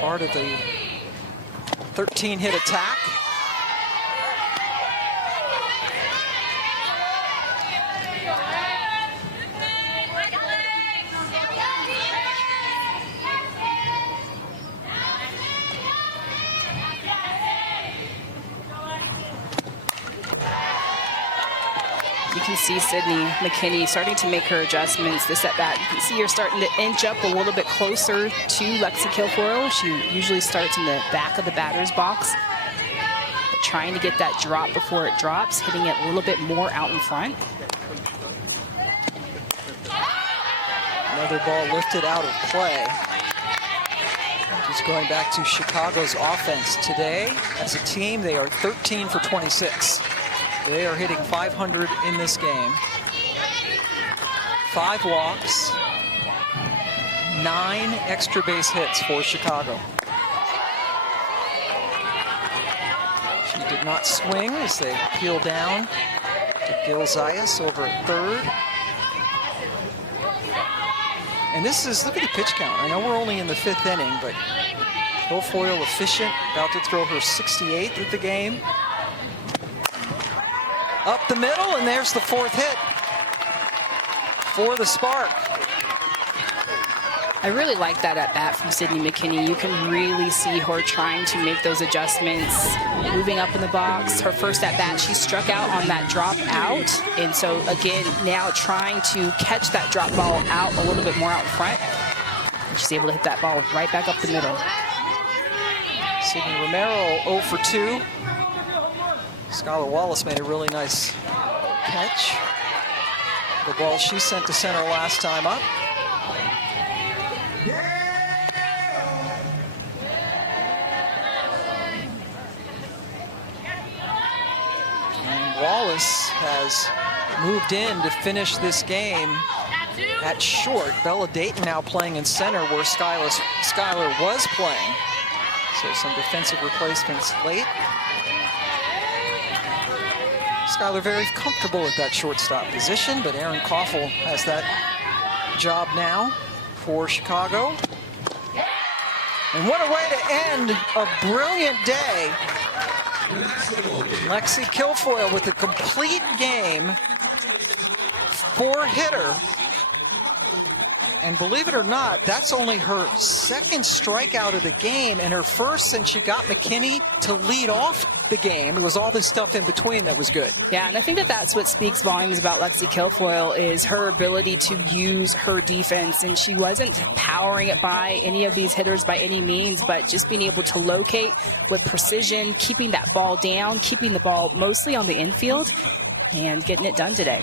Part of the 13-hit attack. You can see Sydney McKinney starting to make her adjustments. This at bat, you can see her starting to inch up a little bit closer to Lexi Kilfoyle. She usually starts in the back of the batter's box, but trying to get that drop before it drops, hitting it a little bit more out in front. Another ball lifted out of play. Just going back to Chicago's offense today. As a team, they are 13 for 26. They are hitting .500 in this game. 5 walks, 9 extra base hits for Chicago. She did not swing as they peel down to 𝐒𝐤𝐥𝐲𝐥𝐚 over at third. And this is, look at the pitch count. I know we're only in the 5th inning, but Kilfoyle efficient, about to throw her 68th of the game. Up the middle, and there's the 4th hit for the Spark. I really like that at bat from Sydney McKinney. You can really see her trying to make those adjustments, moving up in the box. Her first at bat, she struck out on that drop out. And so again, now trying to catch that drop ball out a little bit more out in front. And she's able to hit that ball right back up the middle. Sydney Romero 0 for 2. Skylar Wallace made a really nice catch. The ball she sent to center last time up. And Wallace has moved in to finish this game at short. Bella Dayton now playing in center where Skylar was playing. So some defensive replacements late. Skylar very comfortable at that shortstop position, but Erin Koffel has that job now for Chicago. And what a way to end a brilliant day. Lexi Kilfoyle with a complete game, 4-hitter. And believe it or not, that's only her 2nd strikeout of the game and her first since she got McKinney to lead off the game. It was all this stuff in between that was good. Yeah, and I think that that's what speaks volumes about Lexi Kilfoyle is her ability to use her defense. And she wasn't powering it by any of these hitters by any means, but just being able to locate with precision, keeping that ball down, keeping the ball mostly on the infield, and getting it done today.